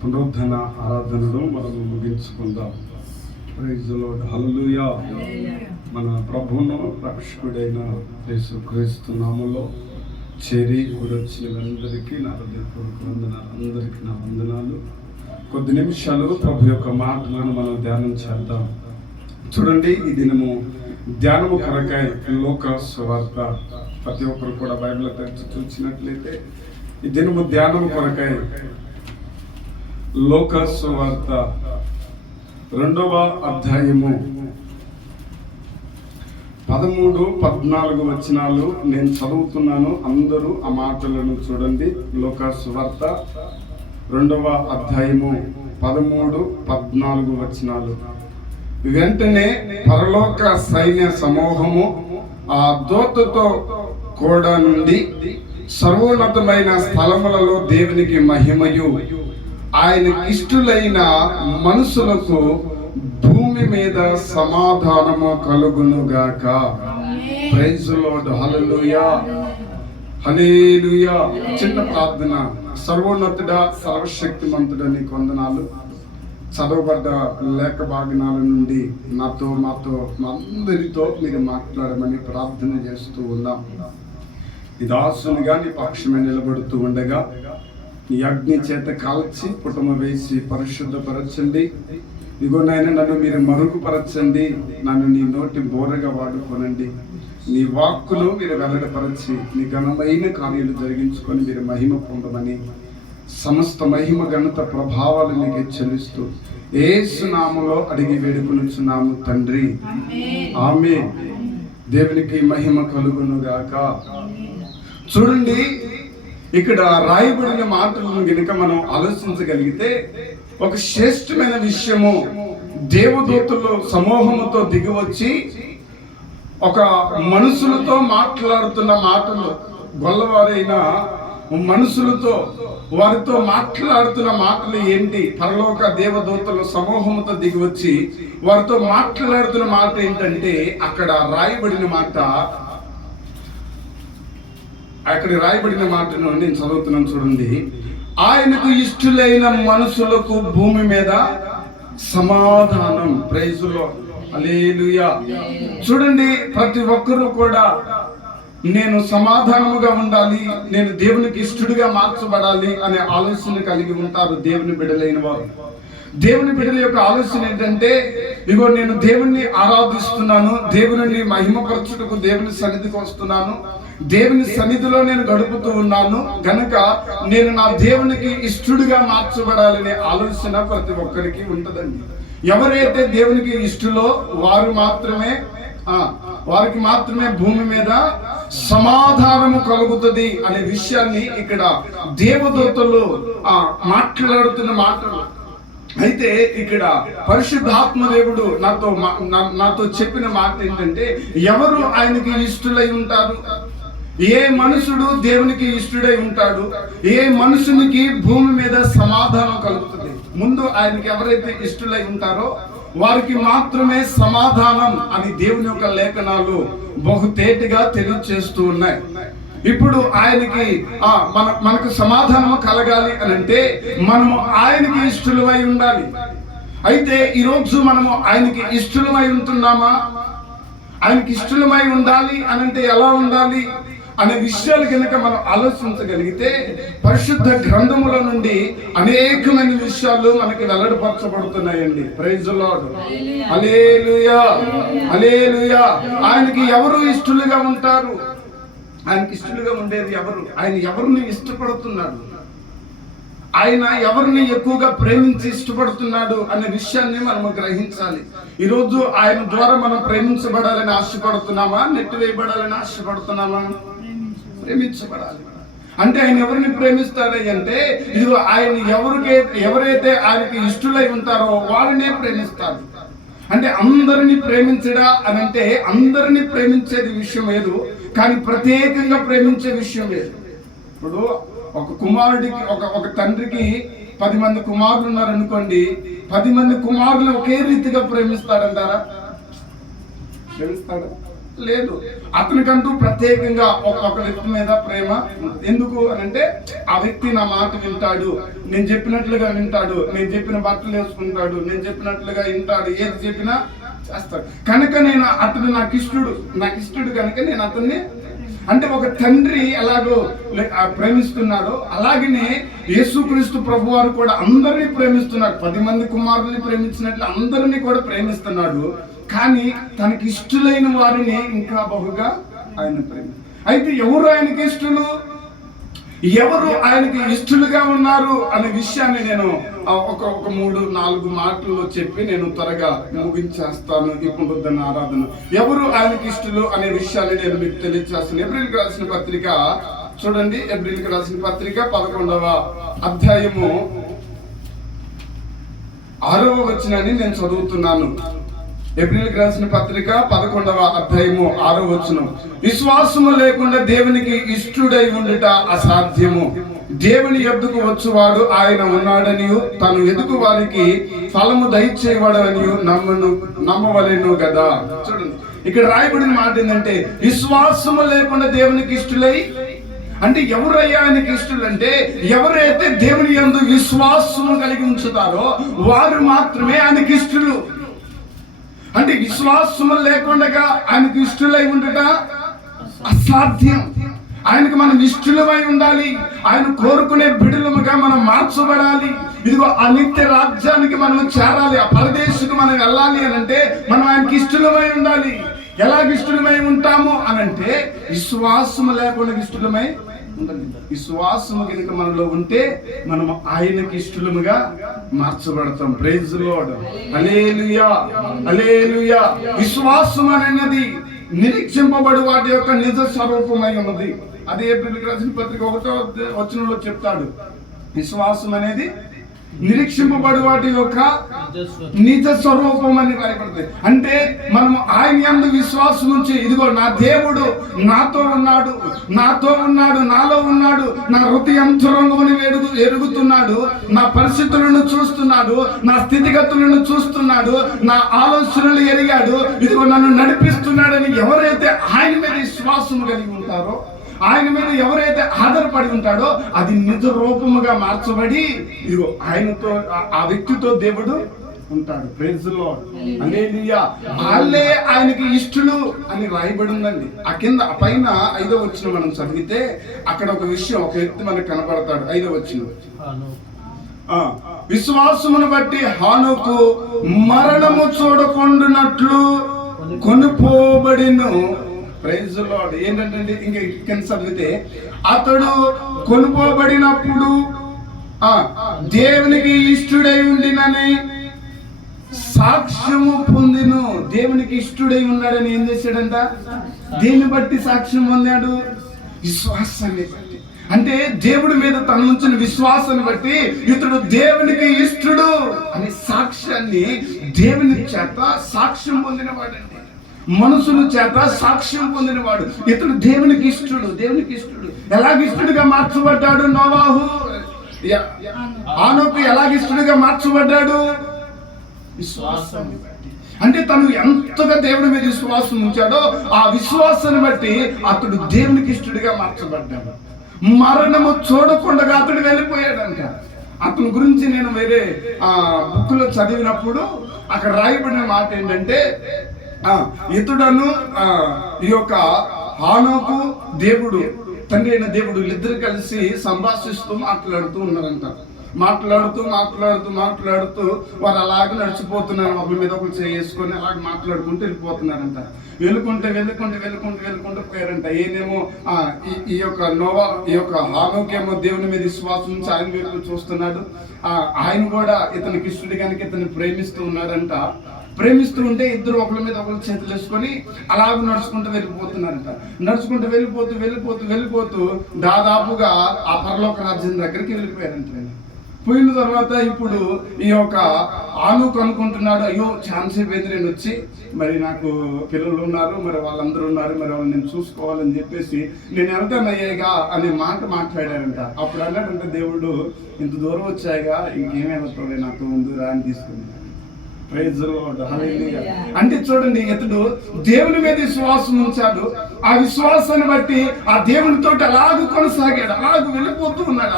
పునరుద్ధరణ ఆరాధనను మనము ముగించుకుందాం. Praise the lord. హల్లెలూయా. మన ప్రభువును రక్షకుడైన యేసుక్రీస్తు నామములో చేరి కూడొచ్చిన అందరికీ నా హృదయపూర్వక వందనాలు. అందరికీ నా వందనాలు. కొద్ది నిమిషాలు ప్రభు యొక్క మాటలను మనం ధ్యానం చేద్దాం. చూడండి, ఈ దినము ధ్యానము కొరకై లూకా సువార్త, ప్రతి ఒక్కరు కూడా బైబిల్ తెరిచి చూసినట్లయితే ఈ దినము ధ్యానము కొరకై లూకా సువార్త 2వ అధ్యాయము 13-14 వచనాలు నేను చదువుతున్నాను. అందరూ ఆ మాటలను చూడండి. లూకా సువార్త 2వ అధ్యాయము 13-14 వచనాలు. వెంటనే పరలోక సైన్య సమూహము ఆ దూతతో కూడా నుండి సర్వోన్నతమైన స్థలములలో దేవునికి మహిమయు ఆయన ఇష్టులైన మనుషులకు భూమి మీద సమాధానము కలుగునుగాక. Praise the lord. Hallelujah, hallelujah. చిన్న ప్రార్థన. సర్వోన్నతుడా, సర్వశక్తిమంతుడా, నీకు వందనాలు. చదవబడ్డ లేఖ భాగనాల నుండి మాతో అందరితో మీరు మాట్లాడమని ప్రార్థన చేస్తూ ఉన్నాం. ఈ దాసునిగా నీ పక్షమే నిలబడుతూ ఉండగా నీ అగ్ని చేత కాల్చి పుటమ వేసి పరిశుద్ధపరచండి. ఇగో నాయన, నన్ను మీరు మరుగుపరచండి. నన్ను నీ నోటి బోరగా వాడుకోనండి. నీ వాక్కును మీరు వెల్లడిపరచి నీ ఘనమైన కార్యాలు జరిగించుకొని మీరు మహిమ పొందమని, సమస్త మహిమ ఘనత ప్రభావాలు నీకు చెల్లిస్తూ యేసు నామములో అడిగి వేడుకొనుచున్నాము తండ్రి, ఆమేన్. దేవునికి మహిమ కలుగునుగాక. చూడండి, ఇక్కడ రాయబడిన మాటలను గనుక మనం ఆలోచించగలిగితే ఒక శ్రేష్టమైన విషయము, దేవదూతలు సమూహముతో దిగివచ్చి ఒక మనుషులతో మాట్లాడుతున్న మాటలు, గొల్లవారైన మనుషులతో వారితో మాట్లాడుతున్న మాటలు ఏంటి? పరలోక దేవదూతలు సమూహముతో దిగివచ్చి వారితో మాట్లాడుతున్న మాట ఏంటంటే, అక్కడ రాయబడిన మాటను నేను చదువుతున్నాను. చూడండి, ఆయనకు ఇష్టులైన మనుషులకు భూమి మీద సమాధానం. Praise the lord. హల్లెలూయా. చూడండి, ప్రతి ఒక్కరూ కూడా నేను సమాధానముగా ఉండాలి, నేను దేవునికి ఇష్టడుగా మార్చబడాలి అనే ఆలోచన కలిగి ఉంటారు దేవుని బిడ్డలైన వారు. దేవుని బిడ్డల యొక్క ఆలోచన ఏంటంటే, ఇగో నేను దేవుణ్ణి ఆరాధిస్తున్నాను, దేవుని మహిమపరచుటకు దేవుని సన్నిధికి వస్తున్నాను, దేవుని సన్నిధిలో నేను గడుపుతూ ఉన్నాను గనక నేను నా దేవునికి ఇష్టడుగా మార్చబడాలనే ఆలోచన ప్రతి ఒక్కరికి ఉంటుందండి. ఎవరైతే దేవునికి ఇష్టలో వారికి మాత్రమే భూమి మీద సమాధానము కలుగుతుంది అనే విషయాన్ని ఇక్కడ దేవదూతలు మాట్లాడుతున్న మాటలు. అయితే ఇక్కడ పరిశుద్ధాత్మ దేవుడు నాతో చెప్పిన మాట ఏంటంటే, ఎవరు ఆయనకి ఇష్టలై ఉంటారు? ఏ మనుషుడు దేవునికి ఇష్టడై ఉంటాడు? ఏ మనుషునికి భూమి మీద సమాధానం కలుగుతుంది? ముందు ఆయనకి ఎవరైతే ఇష్టలై ఉంటారో వారికి మాత్రమే సమాధానం అని దేవుని యొక్క లేఖనాలు బహుతేటిగా తెలియజేస్తూ ఉన్నాయి. ఇప్పుడు ఆయనకి మనకు సమాధానం కలగాలి అని అంటే మనము ఆయనకి ఇష్టలమై ఉండాలి. అయితే ఈరోజు మనము ఆయనకి ఇష్టలమై ఉంటున్నామా? ఆయనకి ఇష్టలమై ఉండాలి అని అంటే ఎలా ఉండాలి అనే విషయాలు కనుక మనం ఆలోచించగలిగితే పరిశుద్ధ గ్రంథముల నుండి అనేకమైన విషయాలు మనకి వెల్లడిపరచబడుతున్నాయండి. Praise the lord. Hallelujah, hallelujah. ఆయనకి ఎవరు ఇష్టలుగా ఉంటారు? ఆయనకి ఇష్టలుగా ఉండేది ఎవరు? ఆయన ఎవరిని ఇష్టపడుతున్నాడు? ఆయన ఎవరిని ఎక్కువగా ప్రేమించి ఇష్టపడుతున్నాడు అనే విషయాన్ని మనము గ్రహించాలి. ఈరోజు ఆయన ద్వారా మనం ప్రేమించబడాలని ఆశపడుతున్నామా? నెట్టివేయబడాలని ఆశపడుతున్నామా? ప్రేమించబడాలి. అంటే ఆయన ఎవరిని ప్రేమిస్తాడు అంటే, ఇదిగో ఆయన ఎవరైతే ఆయనకి ఇష్టలై ఉంటారో వారినే ప్రేమిస్తారు. అంటే అందరినీ ప్రేమించడా అని అంటే, అందరినీ ప్రేమించేది విషయం వేరు, కానీ ప్రత్యేకంగా ప్రేమించే విషయం వేరు. ఇప్పుడు ఒక కుమారుడికి ఒక తండ్రికి 10 మంది కుమారులు ఉన్నారనుకోండి, 10 మంది కుమారులు ఒకే రీతిగా ప్రేమిస్తాడంటారా? ప్రేమిస్తాడా? లేదు. అతనికంటూ ప్రత్యేకంగా ఒక వ్యక్తి మీద ప్రేమ. ఎందుకు అని అంటే ఆ వ్యక్తి నా మాట వింటాడు, నేను చెప్పినట్లుగా వింటాడు, నేను చెప్పిన బట్టలు వేసుకుంటాడు, నేను చెప్పినట్లుగా వింటాడు, ఏది చెప్పినా చేస్తాడు కనుక నేను అతను నాకు ఇష్టడు కనుక నేను అతన్ని, అంటే ఒక తండ్రి ఎలాగో ప్రేమిస్తున్నాడో అలాగనే యేసుక్రీస్తు ప్రభు వారు కూడా అందరినీ ప్రేమిస్తున్నాడు. 10 మంది కుమారుల్ని ప్రేమించినట్లు అందరినీ కూడా ప్రేమిస్తున్నాడు. కానీ తనకి ఇష్టలైన వారిని ఇంకా బహుగా ఆయన ప్రేమ. అయితే ఎవరు ఆయనకి ఇష్టలు, ఎవరు ఆయనకి ఇష్టలుగా ఉన్నారు అనే విషయాన్ని నేను ఒక 3-4 మాటల్లో చెప్పి నేను త్వరగా ముగించేస్తాను ఈ పునరుద్ధరణ ఆరాధన. ఎవరు ఆయనకి ఇష్టలు అనే విషయాన్ని నేను మీకు తెలియజేస్తాను. ఎబ్రిల్కి రాసిన పత్రిక చూడండి, ఎబ్రిల్కి రాసిన పత్రిక 11వ అధ్యాయము 6వ వచనాన్ని నేను చదువుతున్నాను. ఎబ్రిల్కి రాసిన పత్రిక 11వ అధ్యాయము 6వ వచనం. విశ్వాసము లేకుండా దేవునికి ఇష్టుడై ఉండుట అసాధ్యము. దేవుని యొద్దకు వచ్చువాడు ఆయన ఉన్నాడనియు తను ఎదుగు వారికి ఫలము దయచేవాడనియు నమ్మవలెను కదా. చూడండి ఇక్కడ రాయబడిన మాట ఏంటంటే విశ్వాసము లేకుండా దేవునికి ఇష్టులై, అంటే ఎవరయ్యా ఆయనకి ఇష్టలు అంటే ఎవరైతే దేవుని యందు విశ్వాసము కలిగి ఉంచుతారో వారు మాత్రమే ఆయనకి ఇష్టలు. అంటే విశ్వాసము లేకుండా ఆయనకు ఇష్టలై ఉండట అసాధ్యం. ఆయనకు మనం ఇష్టలమై ఉండాలి, ఆయన కోరుకునే బిడ్డలముగా మనం మార్చబడాలి. ఇదిగో ఆ నిత్య రాజ్యానికి మనం చేరాలి, ఆ పరదేశకు మనం వెళ్ళాలి అని అంటే మనం ఆయనకి ఇష్టలమై ఉండాలి. ఎలాగ ఇష్టలమై ఉంటాము అని అంటే విశ్వాసము లేకుండా ఇష్టలమై ఉండాలి. విశ్వాసము కనుక మనలో ఉంటే మనం ఆయనకి ఇష్టలుగా మార్చబడతాం. ప్రైజ్ ది లార్డ్, హల్లెలూయా, హల్లెలూయా. విశ్వాసం అనేది నిరీక్షింపబడు వాటి యొక్క నిజ స్వరూపమై ఉన్నది. అదే ఎబ్రిల్కి రాసిన పత్రిక 1వ వచనంలో చెప్తాడు. విశ్వాసం అనేది నిరీక్షింపబడు వాటి యొక్క నిజ స్వరూపం అని రాయబడుతుంది. అంటే మనం ఆయన యందు విశ్వాసం నుంచి ఇదిగో నా దేవుడు నాతో ఉన్నాడు, నాలో ఉన్నాడు, నా హృదయంతరంగమును ఎరుగుతున్నాడు, నా పరిస్థితులను చూస్తున్నాడు, నా స్థితిగతులను చూస్తున్నాడు, నా ఆలోచనలు ఎరిగాడు, ఇదిగో నన్ను నడిపిస్తున్నాడని ఎవరైతే ఆయన మీద విశ్వాసం కలిగి ఉంటారో, ఆయన మీద ఎవరైతే ఆధారపడి ఉంటాడో అది నిజ రూపముగా మార్చబడి ఇదిగో ఆయనతో ఆ వ్యక్తితో దేవుడు ఉంటాడు. ప్రైజ్ ది లార్డ్, హల్లెలూయా. వాళ్ళే ఆయనకి ఇష్టలు అని రాయబడి ఉందండి. ఆ కింద పైన 5వ వచనం మనం చదివితే అక్కడ ఒక విషయం, ఒక వ్యక్తి మనకు కనపడతాడు. 5వ వచనం, విశ్వాసమును బట్టి హానోకు మరణము చూడకుండానట్లు కొనుపోబడిను. Praise the lord. ఏంటంటే ఇంకా కింద చదివితే అతడు కొనుపోబడినప్పుడు దేవునికి ఇష్టుడై ఉండినని సాక్ష్యము పొందిను. దేవునికి ఇష్టుడై ఉన్నాడని ఏం చేశాడంట? దేన్ని బట్టి సాక్ష్యం పొందాడు? విశ్వాసాన్ని బట్టి. అంటే దేవుడి మీద తన ఉంచిన విశ్వాసాన్ని బట్టి ఇతడు దేవునికి ఇష్టుడు అనే సాక్ష్యాన్ని దేవుని చేత సాక్ష్యం పొందినవాడండి. మనుషుల చేత సాక్ష్యం పొందినవాడు. ఇతడు దేవునికి ఇష్టడు. ఎలాగ ఇష్టడుగా మార్చబడ్డాడు? నోవాహు హానోకు ఎలాగ ఇష్టడుగా మార్చబడ్డాడు? విశ్వాసాన్ని బట్టి. అంటే తను ఎంతగా దేవుడి మీద విశ్వాసం ఉంచాడో ఆ విశ్వాసాన్ని బట్టి అతడు దేవునికి ఇష్టడుగా మార్చబడ్డాడు. మరణము చూడకుండా అతడు వెళ్ళిపోయాడంట. అతని గురించి నేను వేరే బుక్ లో చదివినప్పుడు అక్కడ రాయబడిన మాట ఏంటంటే ఇతడును ఈ యొక్క హానోకు దేవుడు, తండ్రి అయిన దేవుడు వీళ్ళిద్దరు కలిసి సంభాషిస్తూ మాట్లాడుతూ ఉన్నారంట. మాట్లాడుతూ వారు అలాగే నడిచిపోతున్నారు. ఒకరి మీద ఒకరు చేసుకొని అలాగే మాట్లాడుకుంటూ వెళ్ళిపోతున్నారంట. వెళ్ళుకుంటూ పోయారంట. ఈయనేమో ఈ యొక్క హానోకేమో దేవుని మీద విశ్వాసం నుంచి ఆయన వైపు చూస్తున్నాడు. ఆయన కూడా ఇతనికి ఇష్టడు కనుక ఇతన్ని ప్రేమిస్తూ ఉన్నాడంట. ప్రేమిస్తూ ఉంటే ఇద్దరు ఒకరి మీద ఒకరు చేతులు వేసుకొని అలాగ నడుచుకుంటూ వెళ్ళిపోతున్నారంట. వెళ్ళిపోతూ దాదాపుగా ఆ పరలోక రాజ్యం దగ్గరికి వెళ్ళిపోయారంట. పోయిన తర్వాత ఇప్పుడు ఈ యొక్క హానోకు అనుకుంటున్నాడు, అయ్యో ఛాన్సేపు ఎదురు నేను వచ్చి మరి నాకు పిల్లలు ఉన్నారు, మరి వాళ్ళందరూ ఉన్నారు, మరి వాళ్ళని నేను చూసుకోవాలని చెప్పేసి నేను వెళ్తానయ్యాగా అనే మాట మాట్లాడారంట. అప్పుడు అన్నాడంటే దేవుడు, ఇంత దూరం వచ్చాయిగా ఇంకేమీ వెళ్తావులే, నాకు ముందు రా అని తీసుకుని ప్రైజ్ ది లార్డ్, హల్లెలూయా. అంటే చూడండి, ఇతడు దేవుని మీద విశ్వాసం ఉంచాడు. ఆ విశ్వాసాన్ని బట్టి ఆ దేవునితో అలాగూ కొనసాగాడు, అలాగూ వెళ్ళిపోతూ ఉన్నాడు.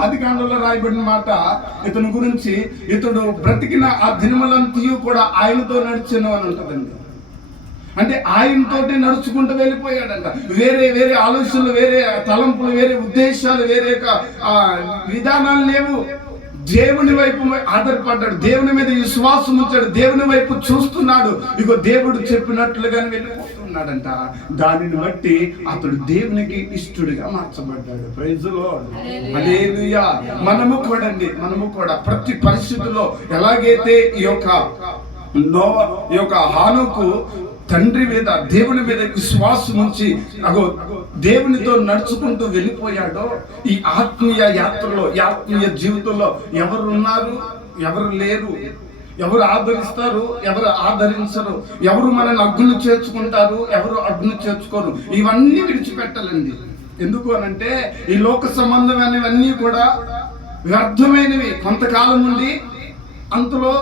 ఆది కాండంలో రాయబడిన మాట ఇతని గురించి, ఇతడు బ్రతికిన ఆ దినములంతయు కూడా ఆయనతో నడిచెను అని ఉంటుందండి. అంటే ఆయనతోటి నడుచుకుంటూ వెళ్ళిపోయాడంట. వేరే వేరే ఆలోచనలు, వేరే తలంపులు, వేరే ఉద్దేశాలు, వేరే విధానాలు లేవు. దేవుని వైపు ఆధారపడ్డాడు, దేవుని మీద విశ్వాసం ఉంచాడు, దేవుని వైపు చూస్తున్నాడు. ఇగో దేవుడు చెప్పినట్లుగానే వెళ్ళిపోతున్నాడంట. దానిని బట్టి అతడు దేవునికి ఇష్టడుగా మార్చబడ్డాడు. ప్రైజ్ ది లార్డ్, హల్లెలూయా. మనము కూడా ప్రతి పరిస్థితుల్లో ఎలాగైతే ఈ యొక్క హానోకు తండ్రి మీద, దేవుని మీద విశ్వాసం ఉంచి దేవునితో నడుచుకుంటూ వెళ్ళిపోయాడో, ఈ ఆత్మీయ యాత్రలో, ఆత్మీయ జీవితంలో ఎవరు ఉన్నారు, ఎవరు లేరు, ఎవరు ఆదరిస్తారు, ఎవరు ఆదరించరు, ఎవరు మనల్ని అగ్గులు చేర్చుకుంటారు, ఎవరు అగ్గులు చేర్చుకోరు, ఇవన్నీ విడిచిపెట్టాలండి. ఎందుకు అనంటే ఈ లోక సంబంధమైనవన్నీ కూడా వ్యర్థమైనవి. కొంతకాలం నుండి అంతలో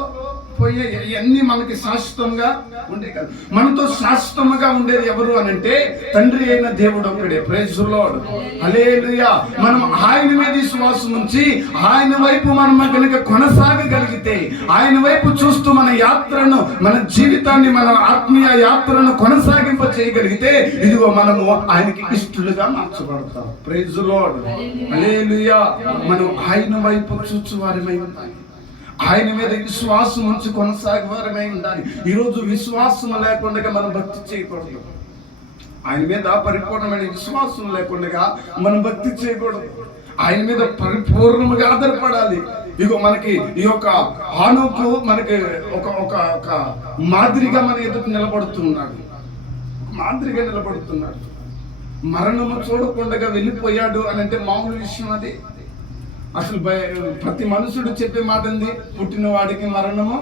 పోయే ఇవన్నీ మనకి శాశ్వతంగా ఉండే కాదు. మనతో శాశ్వతంగా ఉండేది ఎవరు అనంటే తండ్రి అయిన దేవుడు ఒక్కడే. ప్రైజ్ ది లార్డ్, హల్లెలూయా. మనం ఆయన మీద విశ్వాసం ఉంచి ఆయన వైపు మనం కనుక కొనసాగగలిగితే, ఆయన వైపు చూస్తూ మన యాత్రను, మన జీవితాన్ని, మన ఆత్మీయ యాత్రను కొనసాగింప చేయగలిగితే, ఇదిగో మనము ఆయనకి ఇష్టలుగా మార్చబడతాం. ప్రైజ్ ది లార్డ్, హల్లెలూయా. మనం ఆయన వైపు చూచువారమై ఉండాలి, ఆయన మీద విశ్వాసం ఉంచి కొనసాగేవారమై ఉండాలి. ఈరోజు విశ్వాసం లేకుండా మనం భక్తి చేయకూడదు. ఆయన మీద పరిపూర్ణమైన విశ్వాసం లేకుండా మనం భక్తి చేయకూడదు. ఆయన మీద పరిపూర్ణంగా ఆధారపడాలి. ఇగో మనకి ఈ యొక్క హానోకు మనకి ఒక మాదిరిగా మన ఎదుటి నిలబడుతున్నాడు, మాదిరిగా నిలబడుతున్నాడు. మరణము చూడకుండా వెళ్ళిపోయాడు అని అంటే మామూలు విషయం అది. అసలు ప్రతి మనుషుడు చెప్పే మాట ఉంది, పుట్టిన వాడికి మరణము.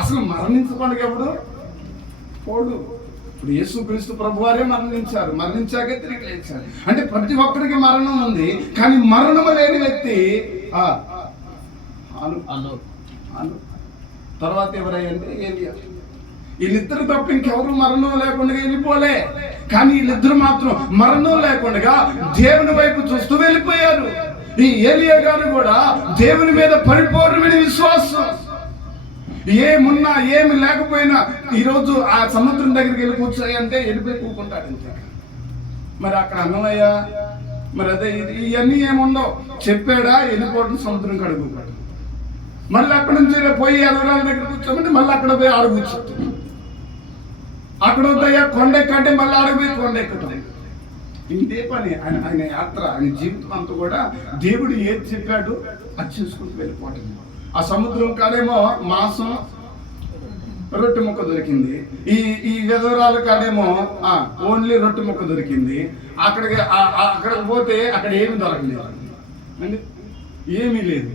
అసలు మరణించకుండా ఎవడు పోడు. ఇప్పుడు యేసుక్రీస్తు ప్రభువారే మరణించారు, మరణించాకే తిరిగి లేచారు. అంటే ప్రతి ఒక్కరికి మరణం ఉంది, కానీ మరణము లేని వ్యక్తి తర్వాత ఎవరయ్యంటే ఏలియా. వీళ్ళిద్దరు తప్ప ఇంకెవరు మరణం లేకుండా వెళ్ళిపోలే, కానీ వీళ్ళిద్దరు మాత్రం మరణం లేకుండా దేవుని వైపు చూస్తూ వెళ్ళిపోయారు. ఈ ఏలియా గారు కూడా దేవుని మీద పరిపూర్ణమైన విశ్వాసం. ఏమున్నా ఏమి లేకపోయినా ఈరోజు ఆ సముద్రం దగ్గరికి వెళ్ళి కూర్చోయి అంటే వెళ్ళిపోయి కూకుంటాడు అంతే. మరి అక్కడ అన్నమయ్యా, మరి అదే ఇవన్నీ ఏముండవు, చెప్పాడా వెళ్ళిపోవడం సముద్రం కడుగుతాడు. మళ్ళీ అక్కడ నుంచి పోయి అలవరాల దగ్గర కూర్చోమంటే మళ్ళీ అక్కడ పోయి ఆడ కూర్చోతాడు. అక్కడ వద్దయ్యా కొండెక్కంటే మళ్ళీ ఆడపోయి కొండెక్కటం. ఇదే పని ఆయన యాత్ర, ఆయన జీవితం అంతా కూడా దేవుడు ఏది చెప్పాడు అది చేసుకుంటూ వెళ్ళిపోవటం. ఆ సముద్రం కాడేమో మాంసం, రొట్టె ముక్క దొరికింది. ఈ విధవరాల కాడేమో ఓన్లీ రొట్టె ముక్క దొరికింది. అక్కడికి పోతే అక్కడ ఏమి దొరకలేదు అండి, ఏమీ లేదు.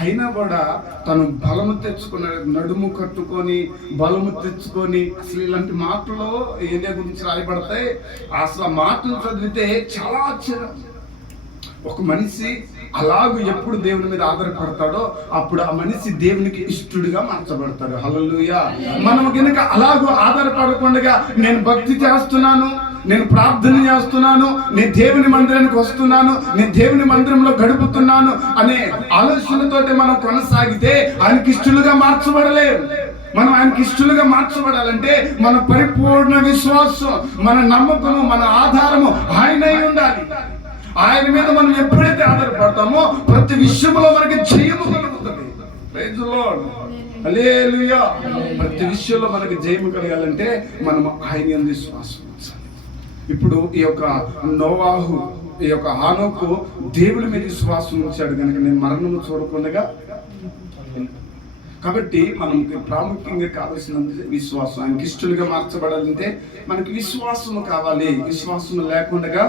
అయినా కూడా తను బలము తెచ్చుకున్నాడు, నడుము కట్టుకొని బలము తెచ్చుకొని. అసలు ఇలాంటి మాటలు ఏలియా గురించి రాయబడతాయి. అసలు ఆ మాటలు చదివితే చాలా ఆశ్చర్యం. ఒక మనిషి అలాగూ ఎప్పుడు దేవుని మీద ఆధారపడతాడో అప్పుడు ఆ మనిషి దేవునికి ఇష్టడుగా మార్చబడతాడు. హల్లెలూయా. మనం కనుక అలాగూ ఆధారపడకుండా నేను భక్తి చేస్తున్నాను, నేను ప్రార్థన చేస్తున్నాను, నేను దేవుని మందిరానికి వస్తున్నాను, నేను దేవుని మందిరంలో గడుపుతున్నాను అనే ఆలోచనతోటి మనం కొనసాగితే ఆయనకి ఇష్టలుగా మార్చబడలేము. మనం ఆయనకి ఇష్టలుగా మార్చబడాలంటే మన పరిపూర్ణ విశ్వాసం, మన నమ్మకము, మన ఆధారము ఆయనై ఉండాలి. ఆయన మీద మనం ఎప్పుడైతే ఆధారపడతామో ప్రతి విషయంలో మనకి జయము కలుగుతుంది. ప్రైజ్ ది లార్డ్, హల్లెలూయా. ప్రతి విషయంలో మనకి జయము కలగాలంటే మనం ఆయన యందు విశ్వాసం ఉంచాలి. ఇప్పుడు ఈ యొక్క నోవాహు, ఈ యొక్క హానోకు దేవుడి మీద విశ్వాసం ఉంచాడు కనుక నేను మరణము చూడకుండా. కాబట్టి మనకి ప్రాముఖ్యంగా కావాల్సినది విశ్వాసం. ఆయనకి ఇష్టలుగా మార్చబడాలంటే మనకి విశ్వాసము కావాలి. విశ్వాసం లేకుండా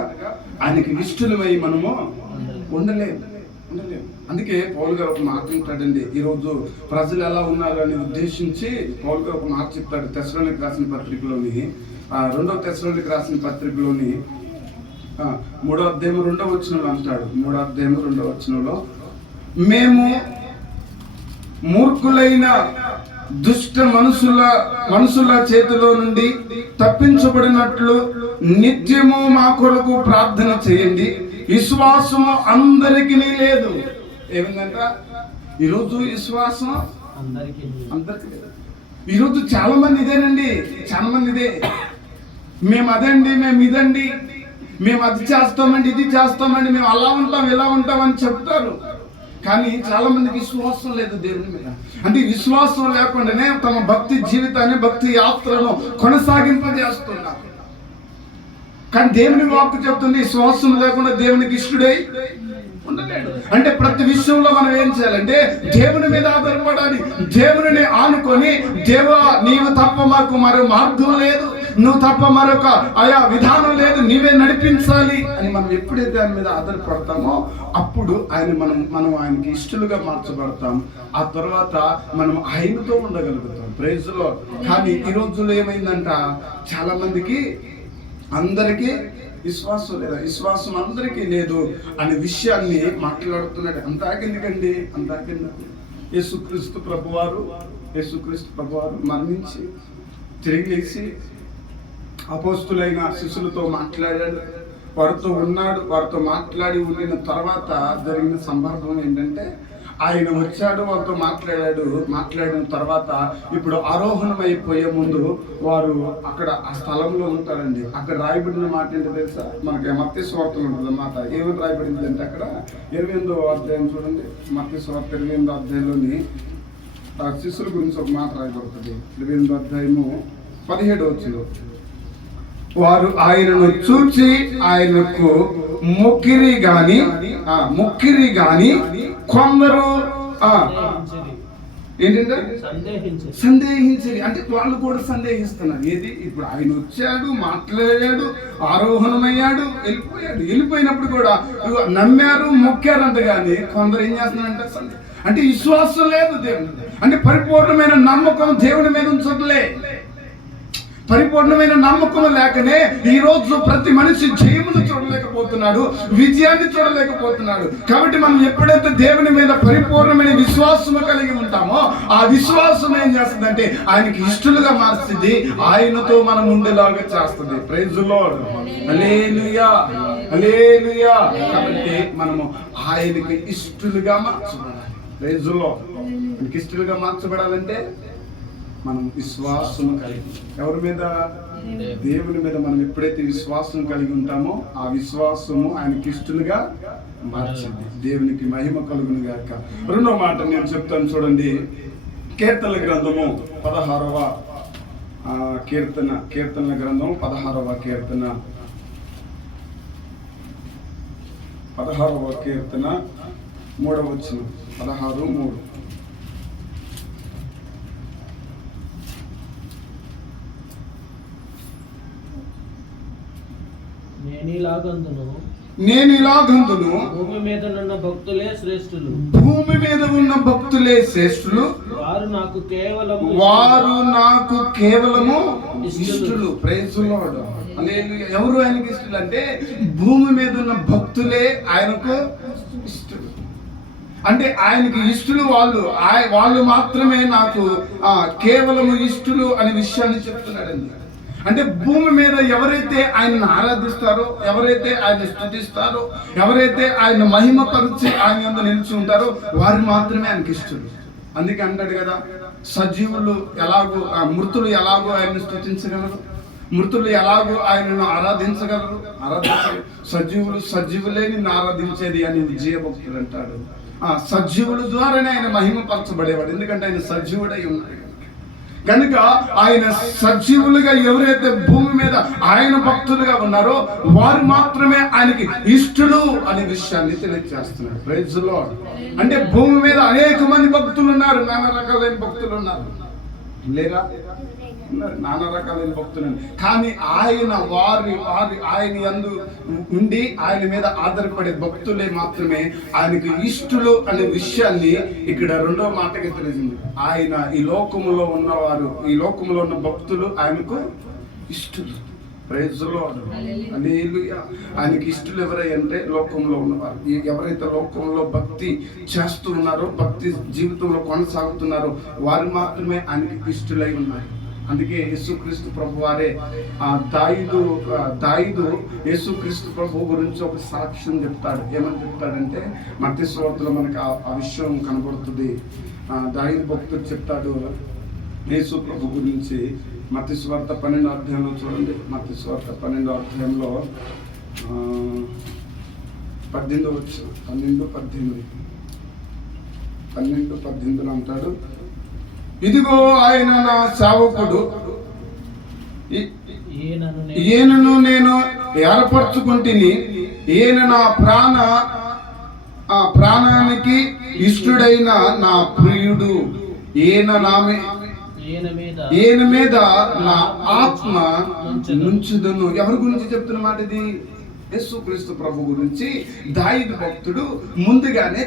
ఆయనకి ఇష్టలమై మనము ఉండలేము. అందుకే పౌలు గారు ఒక మాట చెప్తాడండి. ఈరోజు ప్రజలు ఎలా ఉన్నారు అని ఉద్దేశించి పౌలు గారు ఒక మాట చెప్తాడు. తెస్సలోనికీయులకు రాసిన పత్రికలోని 2వ తెస్సలోనికీయులకు రాసిన పత్రికలోని 3వ అధ్యాయం 2వ వచనంలో అంటాడు. 3వ అధ్యాయం 2వ వచనంలో మేము మూర్ఖులైన దుష్ట మనుషుల చేతిలో నుండి తప్పించబడినట్లు నిత్యము మా కొరకు ప్రార్థన చేయండి. విశ్వాసము అందరికీ లేదు. ఏమిందంట? ఈరోజు విశ్వాసం అందరికీ లేదు. ఈరోజు చాలా మంది ఇదేనండి, చాలా మంది ఇదే. మేము అదండి, మేము ఇదండి, మేము అది చేస్తామండి, ఇది చేస్తామండి, మేము అలా ఉంటాం ఇలా ఉంటాం అని చెప్తారు. కానీ చాలా మందికి విశ్వాసం లేదు దేవుని మీద. అంటే విశ్వాసం లేకుండానే తమ భక్తి జీవితాన్ని, భక్తి యాత్రను కొనసాగింపజేస్తున్నారు. కానీ దేవుని వాక్కు చెప్తుంది, విశ్వాసం లేకుండా దేవునికి ఇష్టడై ఉండలేడు. అంటే ప్రతి విషయంలో మనం ఏం చేయాలంటే దేవుని మీద ఆధారపడాలి. దేవుని ఆనుకొని, దేవా నీవు తప్ప మాకు మరో మార్గం లేదు, నువ్వు తప్ప మరొక విధానం లేదు, నీవే నడిపించాలి అని మనం ఎప్పుడైతే ఆయన మీద ఆధారపడతామో అప్పుడు మనం ఆయనకి ఇష్టలుగా మార్చబడతాం. ఆ తర్వాత మనం ఆయనతో ఉండగలుగుతాం. Praise lord. కానీ ఈ రోజుల్లో ఏమైందంట, చాలా మందికి అందరికీ విశ్వాసం లేదా, విశ్వాసం అందరికీ లేదు అనే విషయాన్ని మాట్లాడుతున్నాడు. అంతాకెందుకండి? అంతాకెందుకు? యేసుక్రీస్తు ప్రభువారు మరణించి తిరిగి లేచి అపోస్తులైన శిష్యులతో మాట్లాడాడు, వారితో ఉన్నాడు. వారితో మాట్లాడి ఉండిన తర్వాత జరిగిన సందర్భం ఏంటంటే, ఆయన వచ్చాడు, వారితో మాట్లాడిన తర్వాత ఇప్పుడు ఆరోహణం అయిపోయే ముందు వారు అక్కడ ఆ స్థలంలో ఉంటారండి. అక్కడ రాయబడిన మాట ఏంటో తెలుసా? మనకి మత్తయి సువార్తలో ఉంటుంది మాట. ఏమని రాయబడింది అంటే అక్కడ 28వ అధ్యాయం చూడండి. మత్తయి సువార్త 28వ అధ్యాయంలోని శిష్యుల గురించి ఒక మాట రాయబడుతుంది. 28వ అధ్యాయము 17వ వచనం. వారు ఆయనను చూచి ఆయనకు మొక్కిరి గాని కొందరు ఏంటంటే సందేహించరి. అంటే వాళ్ళు కూడా సందేహిస్తున్నారు. ఏది? ఇప్పుడు ఆయన వచ్చాడు, మాట్లాడాడు, ఆరోహణమయ్యాడు, వెళ్ళిపోయినప్పుడు కూడా నమ్మారు, మొక్కారంట. కానీ కొందరు ఏం చేస్తున్నారంటే అంటే విశ్వాసం లేదు దేవుని. అంటే పరిపూర్ణమైన నమ్మకం దేవుని మీద ఉంచట్లే. పరిపూర్ణమైన నమ్మకం లేకనే ఈ రోజు ప్రతి మనిషి జయమును చూడలేకపోతున్నాడు, విజయాన్ని చూడలేకపోతున్నాడు. కాబట్టి మనం ఎప్పుడైతే దేవుని మీద పరిపూర్ణమైన విశ్వాసము కలిగి ఉంటామో ఆ విశ్వాసం ఏం చేస్తుందంటే ఆయనకి ఇష్టలుగా మార్చుతుంది, ఆయనతో మనం ఉండేలాగా చేస్తుంది. Praise lord. Hallelujah, hallelujah. కాబట్టి మనము ఆయనకి ఇష్టలుగా మార్చబడాలి. Praise lord. ఆయనకి ఇష్టలుగా మార్చబడాలంటే మనం విశ్వాసము కలిగి, ఎవరి మీద? దేవుని మీద మనం ఎప్పుడైతే విశ్వాసం కలిగి ఉంటామో ఆ విశ్వాసము ఆయనకి ఇష్టలుగా మార్చింది. దేవునికి మహిమ కలుగును గాక. రెండో మాట నేను చెప్తాను చూడండి. కీర్తనల గ్రంథము 16వ కీర్తనల గ్రంథం 16వ కీర్తన 3వ వచనం. 16:3. నేను ఇలాగందును భూమి మీద ఉన్న భక్తులే శ్రేష్ఠులు, వారు నాకు కేవలము ఇష్టలు. Praise lord. ఎవరు ఆయనకి ఇష్టలు అంటే భూమి మీద ఉన్న భక్తులే ఆయనకు ఇష్టలు. అంటే ఆయనకి ఇష్టలు వాళ్ళు మాత్రమే నాకు కేవలము ఇష్టలు అనే విషయాన్ని చెప్తున్నాడండి. అంటే భూమి మీద ఎవరైతే ఆయనను ఆరాధిస్తారో, ఎవరైతే ఆయన స్తుతిస్తారో, ఎవరైతే ఆయన మహిమపరిచి ఆయన యందు నిలిచి ఉంటారో వారు మాత్రమే ఆయనకి ఇష్టలు. అందుకే అంటాడు కదా, సజీవులు ఎలాగో మృతులు ఎలాగో ఆయన్ని స్తుతించగలరు, మృతులు ఎలాగో ఆయనను ఆరాధించగలరు. సజీవులే నిన్ను ఆరాధించేది అని విజయభక్తుడు అంటాడు. సజీవుల ద్వారానే ఆయన మహిమపరచబడేవాడు. ఎందుకంటే ఆయన సజీవుడై ఉన్నాడు కనుక ఆయన సజీవులుగా ఎవరైతే భూమి మీద ఆయన భక్తులుగా ఉన్నారో వారు మాత్రమే ఆయనకి ఇష్టలు అనే విషయాన్ని తెలియజేస్తున్నాడు. Praise lord. అంటే భూమి మీద అనేక మంది భక్తులు ఉన్నారు, నానా రకాలైన భక్తులు ఉన్నారు, లేరా? నానా రకాలైన భక్తులు. కానీ ఆయన యందు ఉండి ఆయన మీద ఆధారపడే భక్తులే మాత్రమే ఆయనకు ఇష్టలు అనే విషయాన్ని ఇక్కడ రెండో మాటకి తెలిసింది. ఆయన ఈ లోకములో ఉన్న భక్తులు ఆయనకు ఇష్టలు. Praise lord. హల్లెలూయా. ఆయనకి ఇష్టలు ఎవరంటే లోకంలో ఉన్నవారు. ఎవరైతే లోకంలో భక్తి చేస్తూ ఉన్నారో, భక్తి జీవితంలో కొనసాగుతున్నారో వారు మాత్రమే ఆయనకి ఇష్టలై ఉన్నారు. అందుకే యేసుక్రీస్తు ప్రభు వారే దావీదు యేసుక్రీస్తు ప్రభు గురించి ఒక సాక్ష్యం చెప్తాడు. ఏమని చెప్తాడంటే మత్తయి సువార్తలో మనకు ఆ విషయం కనబడుతుంది. దావీదు భక్తుడు చెప్తాడు యేసు ప్రభు గురించి. మత్తయి సువార్త 12వ అధ్యాయంలో చూడండి. మత్తయి సువార్త 12వ అధ్యాయంలో 12-18 అంటాడు, ఇదిగో ఆయన నా సేవకుడు, ఈయనను నేను ఏర్పరచుకుంటుని, ఈయన నా ప్రాణానికి ఇష్టడైన నా ప్రియుడు, ఈయన మీద నా ఆత్మ నుంచుదును. ఎవరి గురించి చెప్తున్న మాట ఇది? యేసుక్రీస్తు ప్రభు గురించి దావీదు భక్తుడు ముందుగానే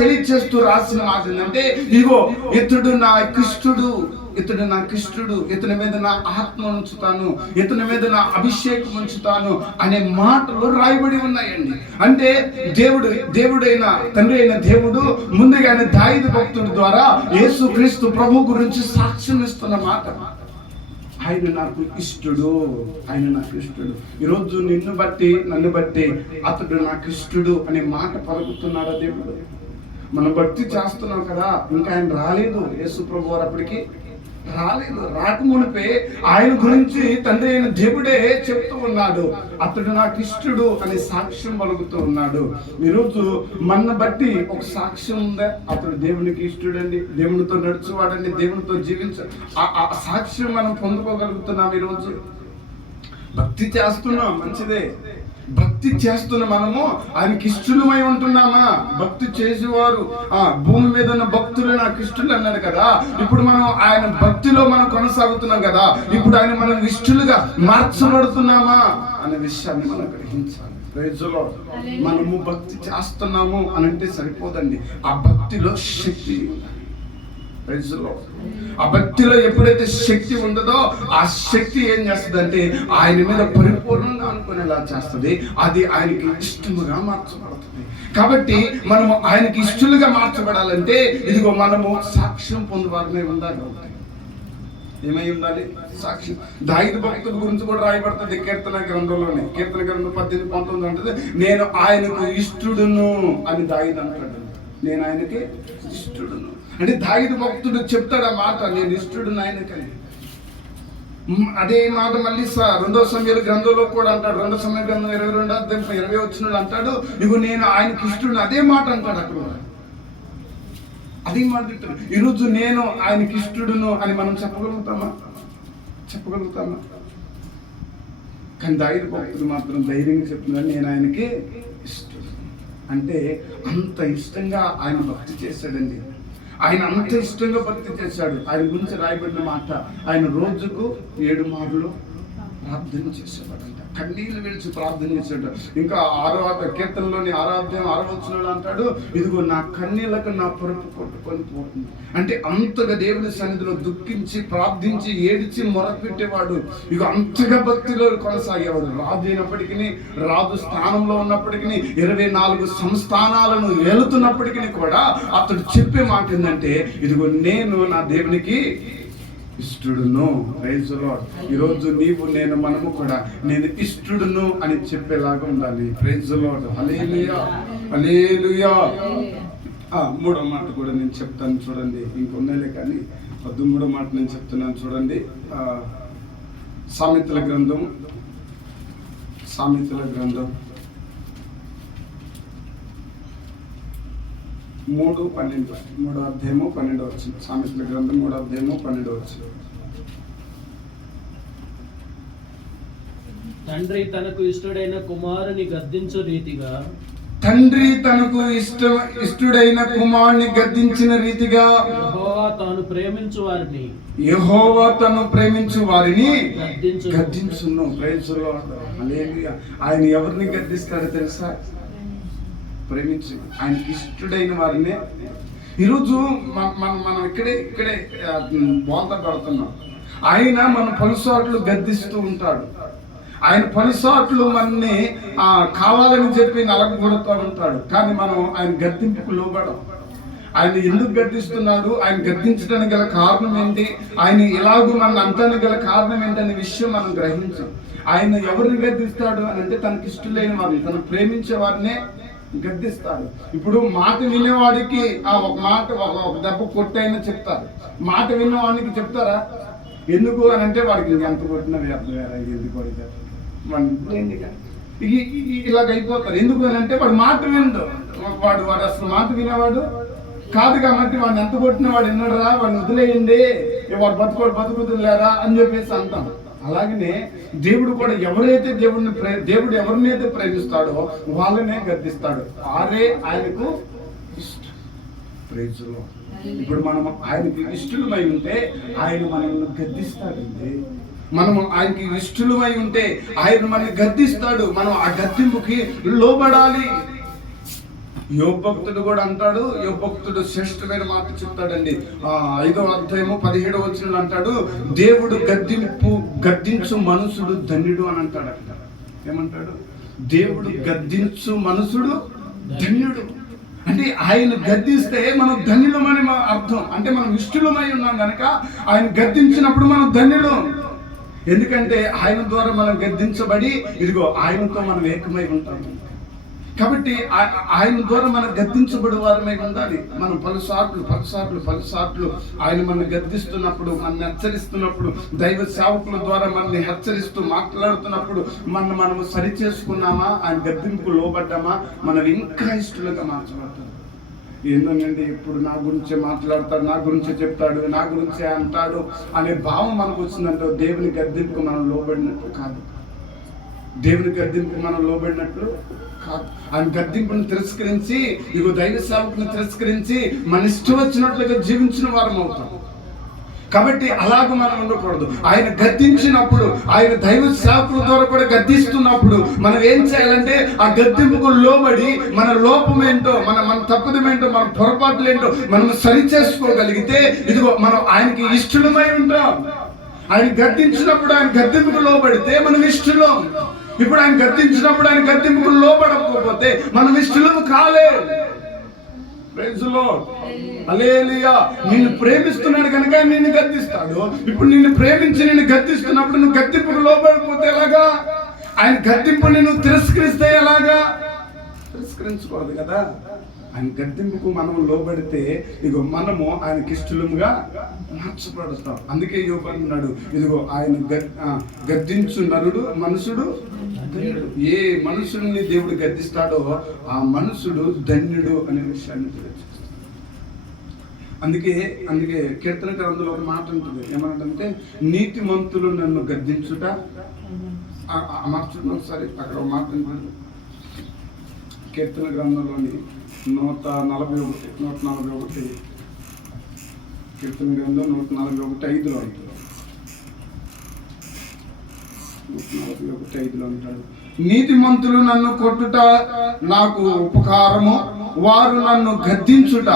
తెలియచేస్తూ రాసిన మాట ఏంటంటే, ఇదిగో ఇతడు నా కిష్టుడు, ఇతని మీద నా ఆత్మ ఉంచుతాను, ఇతని మీద నా అభిషేకం ఉంచుతాను అనే మాటలు రాయబడి ఉన్నాయండి. అంటే దేవుడైన తండ్రి అయిన దేవుడు ముందుగానే దావీదు భక్తుడి ద్వారా యేసుక్రీస్తు ప్రభు గురించి సాక్ష్యం ఇస్తున్న మాట. ఆయన నాకు ఇష్టడు. ఈరోజు నన్ను బట్టి అతడు నాకు ఇష్టడు అనే మాట పలుకుతున్నాడా దేవుడు? మనం భక్తి చేస్తున్నాం కదా, ఇంకా ఆయన రాలేదు. యేసు ప్రభు వారు అప్పటికి రాలేదు. రాకమునిపే ఆయన గురించి తండ్రి అయిన దేవుడే చెప్తూ ఉన్నాడు, అతడు నాకు ఇష్టడు అనే సాక్ష్యం పలుకుతూ ఉన్నాడు. ఈరోజు మన బట్టి ఒక సాక్ష్యం ఉందా? అతడు దేవునికి ఇష్టడండి, దేవునితో నడుచువాడండి, దేవునితో జీవించ ఆ సాక్ష్యం మనం పొందుకోగలుగుతున్నాం. ఈరోజు భక్తి చేస్తున్నాం, మంచిదే. భక్తి చేస్తున్న మనము ఆయనకి ఇష్టలమై ఉంటున్నామా? భక్తి చేసేవారు భూమి మీద ఉన్న భక్తులు నాకు ఇష్టలు అన్నాడు కదా. ఇప్పుడు మనం ఆయన భక్తిలో మనం కొనసాగుతున్నాం కదా. ఇప్పుడు ఆయన మనం ఇష్టలుగా మార్చబడుతున్నామా అనే విషయాన్ని మనం గ్రహించాలి. ప్రైజ్లో మనము భక్తి చేస్తున్నాము అని అంటే సరిపోదండి. ఆ భక్తిలో శక్తి, ఆ భక్తిలో ఎప్పుడైతే శక్తి ఉండదో ఆ శక్తి ఏం చేస్తుంది అంటే ఆయన మీద పరిపూర్ణంగా అనుకునేలా చేస్తుంది. అది ఆయనకి ఇష్టముగా మార్చబడుతుంది. కాబట్టి మనము ఆయనకి ఇష్టలుగా మార్చబడాలంటే ఇదిగో మనము సాక్ష్యం పొందువారమే ఉండాలి. ఏమై ఉండాలి? సాక్ష్యం. దావీదు భక్తుల గురించి కూడా రాయబడుతుంది కీర్తన గ్రంథంలోనే. కీర్తన గ్రంథం 18-19 అంటది, నేను ఆయనకు ఇష్టడును అని దావీదు అంటాడు. నేను ఆయనకి ఇష్టడును అంటే దావీదు భక్తుడు చెప్తాడు ఆ మాట, నేను ఇష్టడును ఆయనకని. అదే మాట మళ్ళీ 2వ సమూయేలు గ్రంథంలో కూడా అంటాడు. 2వ సమూయేలు గ్రంథం 22-20 అంటాడు, ఇగో నేను ఆయనకి ఇష్టడును. అదే మాట అంటాడు అక్కడ. అదే మాట అంటాడు. ఈరోజు నేను ఆయనకి ఇష్టడును అని మనం చెప్పగలుగుతామా? కానీ దావీదు భక్తుడు మాత్రం ధైర్యంగా చెప్తున్నాడు, నేను ఆయనకి ఇష్టడు. అంటే అంత ఇష్టంగా ఆయన భక్తి చేశాడండి. ఆయన అంత ఇష్టంగా భక్తి చేశాడు. ఆయన గురించి రాయబడిన మాట, ఆయన రోజుకు 7 మార్లు ప్రార్థన చేసేవాడంట. కన్నీళ్ళు విడిచి ప్రార్థన చేశాడు. ఇంకా 6వ కీర్తనలోని 6వ అధ్యాయం 6వ వచనంలో అంటాడు, ఇదిగో నా కన్నీళ్లకు నా పొరుపు కొట్టుకొని పోతుంది. అంటే అంతగా దేవుని సన్నిధిలో దుఃఖించి ప్రార్థించి ఏడిచి మొరపెట్టేవాడు. ఇక అంతగా భక్తిలో కొనసాగేవాడు. రాజు అయినప్పటికీ, రాజు స్థానంలో ఉన్నప్పటికీ, 24 సంస్థానాలను ఏలుతున్నప్పటికీ కూడా అతడు చెప్పే మాట ఏంటంటే, ఇదిగో నేను నా దేవునికి ఇష్టడును. Praise the lord. ఈరోజు మనము కూడా నేను ఇష్టడును అని చెప్పేలాగా ఉండాలి. Praise the lord. Hallelujah, hallelujah. 3వ మాట కూడా నేను చెప్తాను చూడండి. ఇంకొన్నలే కానీ 13వ మాట నేను చెప్తున్నాను చూడండి. సామెతల గ్రంథం 3:12. 3వ అధ్యాయము 12వ వచనం. సామెతల గ్రంథం 3వ అధ్యాయము 12వ వచనం. తండ్రి తనకు ఇష్టడైన కుమారుని గద్దించు రీతిగా, యెహోవా తాను ప్రేమించు వారిని గద్దించును. Praise the lord. హల్లెలూయా. ఆయన ఎవరిని గద్దిస్తాడో తెలుసా? ప్రేమించు ఆయనకి ఇష్టడైన వారిని. ఈరోజు మనం ఇక్కడే బోల్తా పడుతున్నాం. ఆయన మన పలుసార్లు గద్దిస్తూ ఉంటాడు. ఆయన పలుసార్లు మనని కావాలని చెప్పి నలగొడుతూ ఉంటాడు. కానీ మనం ఆయన గద్దింపుకు లోబడం. ఆయన ఎందుకు గద్దిస్తున్నాడు, ఆయన గద్దించడానికి గల కారణం ఏంటి, ఆయన ఇలాగూ మన అంటానికి గల కారణం ఏంటి అనే విషయం మనం గ్రహించాం. ఆయన ఎవరిని గద్దిస్తాడు అని అంటే తనకి ఇష్టలేని వారిని, తను ప్రేమించే వారినే గద్దిస్తాడు. ఇప్పుడు మాట వినేవాడికి ఒక మాట ఒక దెబ్బ కొట్టైనా చెప్తారు. మాట విన్నవాడికి చెప్తారా? ఎందుకు అని అంటే వాడికి ఎంత కొట్టినా వ్యర్థం, ఎందుకు కొడితే ఇలాగ అయిపోతారు. ఎందుకు అని అంటే వాడు మాట వినడు. వాడు అసలు మాట వినేవాడు కాదు కాబట్టి వాడిని ఎంత కొట్టినా వాడు విన్నాడురా, వాడిని వదిలేయండి, వాడు బతుకుతులేరా అని చెప్పేసి అంటాం. అలాగనే దేవుడు కూడా ఎవరైతే దేవుడు ఎవరినైతే ప్రేమిస్తాడో వాళ్ళనే గద్దిస్తాడు. వారే ఆయనకు ఇష్టం. ప్రేజులో ఇప్పుడు మనం ఆయనకి ఇష్టలమై ఉంటే ఆయన మనల్ని గద్దిస్తాడండి. మనము ఆయనకి ఇష్టలమై ఉంటే ఆయన మనల్ని గద్దిస్తాడు. మనం ఆ గద్దింపుకి లోబడాలి. యోబు భక్తుడు కూడా అంటాడు, యోబు భక్తుడు శ్రేష్టమైన మాట చెప్తాడండి. 5వ అధ్యాయము 17వ వచనంలో అంటాడు, దేవుడు గద్దించు మనుషుడు ధన్యుడు అని అంటాడు. ఏమంటాడు? దేవుడు గద్దించు మనుషుడు ధన్యుడు. అంటే ఆయన గద్దిస్తే మనం ధన్యులమని అర్థం. అంటే మనం ఇష్టలమై ఉన్నాం కనుక ఆయన గద్దించినప్పుడు మనం ధన్యుడు. ఎందుకంటే ఆయన ద్వారా మనం గద్దించబడి ఇదిగో ఆయనతో మనం ఏకమై ఉంటాము. కాబట్టి ఆయన ద్వారా మనం గద్దించబడి వారమై ఉండాలి. మనం పలుసార్లు ఆయన మనల్ని గద్దిస్తున్నప్పుడు, మనల్ని హెచ్చరిస్తున్నప్పుడు, దైవ సేవకుల ద్వారా మనల్ని హెచ్చరిస్తూ మాట్లాడుతున్నప్పుడు మనము సరి చేసుకున్నామా, ఆయన గద్దింపుకు లోబడ్డామా, మనం ఇంకా ఇష్టలుగా మార్చబడతాం. ఏంటండి ఇప్పుడు నా గురించే మాట్లాడతాడు, నా గురించే చెప్తాడు, నా గురించే అంటాడు అనే భావం మనకు వచ్చిందంటే దేవుని గద్దింపుకు మనం లోబడినట్లు కాదు. దేవుని గద్దింపుకు మనం లోబడినట్లు కాదు. ఆయన గద్దింపును తిరస్కరించి ఇగో దైవ సేవకుని తిరస్కరించి మన ఇష్టం వచ్చినట్లుగా జీవించిన వారం అవుతాం. కాబట్టి అలాగ మనం ఉండకూడదు. ఆయన గద్దించినప్పుడు, ఆయన దైవ సేవకుల ద్వారా కూడా గద్దిస్తున్నప్పుడు మనం ఏం చేయాలంటే ఆ గద్దింపుకు లోబడి మన లోపం ఏంటో, మన తప్పుదమేంటో, మన పొరపాట్లు ఏంటో మనం సరి చేసుకోగలిగితే ఇదిగో మనం ఆయనకి ఇష్టలమై ఉంటాం. ఆయన గద్దించినప్పుడు ఆయన గద్దింపుకు లోబడితే మనం ఇష్టలం. ఇప్పుడు ఆయన గద్దించినప్పుడు ఆయన గద్దింపుకు లోబడకపోతే మనం ఇష్టలం కాలేదు. హల్లెలూయా. నిన్ను ప్రేమిస్తున్నాడు కనుక నిన్ను గద్దిస్తాడు. ఇప్పుడు నిన్ను ప్రేమించి నిన్ను గద్దిస్తున్నప్పుడు నువ్వు గద్దింపుకు లోబడిపోతే ఎలాగా? ఆయన గద్దింపుని నువ్వు తిరస్కరిస్తే ఎలాగా? తిరస్కరించకూడదు కదా. ఆయన గద్దింపుకు మనం లోబడితే ఇదిగో మనము ఆయనకి ఇష్టలుగా మార్చబడతాం. అందుకే యోబు అన్నాడు, ఇదిగో ఆయన గద్దించు నరుడు మనుషుడు ధన్యుడు. ఏ మనుషుల్ని దేవుడు గద్దిస్తాడో ఆ మనుషుడు ధన్యుడు అనే విషయాన్ని తెలియజేస్తాడు. అందుకే కీర్తన గ్రంథంలో ఒక మాట ఉంటుంది. ఏమంటే నీతిమంతులు నన్ను గద్దించుట. మార్చుకున్న ఒకసారి అక్కడ ఒక మాట ఉంటుంది. కీర్తన గ్రంథంలోని 141 కీర్తన గ్రంథం 141:5లో ఉంటుంది. 141:5లో ఉంటాడు, నీతిమంతులు నన్ను కొట్టుట నాకు ఉపకారము, వారు నన్ను గద్దించుట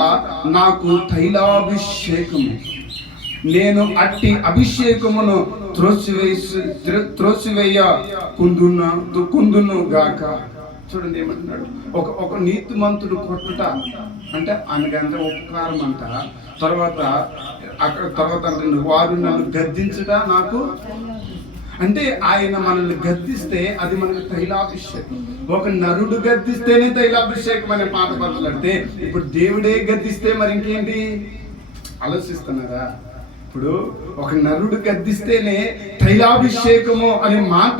నాకు తైలాభిషేకము. నేను అట్టి అభిషేకమును త్రోసివేయ కుందును గాక. చూడండి ఏమంటున్నాడు, ఒక నీతిమంతుడు కొట్టుట అంటే ఆయనకంటే ఉపకారం అంట. తర్వాత అంటే వారు నన్ను గద్దించుట నాకు, అంటే ఆయన మనల్ని గద్దిస్తే అది మనకు తైలాభిషేకం. ఒక నరుడు గద్దిస్తేనే తైలాభిషేకం అనే మాట మాట్లాడితే ఇప్పుడు దేవుడే గద్దిస్తే మరి ఇంకేంటి? ఆలోచిస్తున్నారా? ఇప్పుడు ఒక నరుడు గద్దిస్తేనే తైలాభిషేకము అనే మాట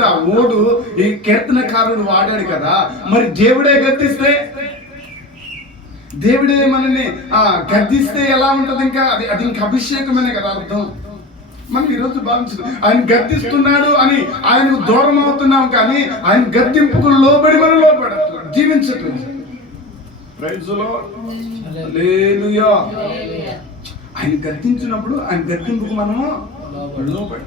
ఈ కీర్తనకారుడు వాడాడు కదా. మరి దేవుడే గద్దిస్తే, దేవుడే మనల్ని గద్దిస్తే ఎలా ఉంటది? ఇంకా అది ఇంకా అభిషేకమనే కదా అర్థం. మనం ఈరోజు భావించదు ఆయన గద్దిస్తున్నాడు అని ఆయనకు దూరం అవుతున్నాం, కానీ ఆయన గద్దింపుకు లోబడి మనం లోబడట్లేదు, జీవించట్లేదు. Praise lord, hallelujah. ఆయన గద్దించినప్పుడు ఆయన గద్దింపుకు మనము లోబడి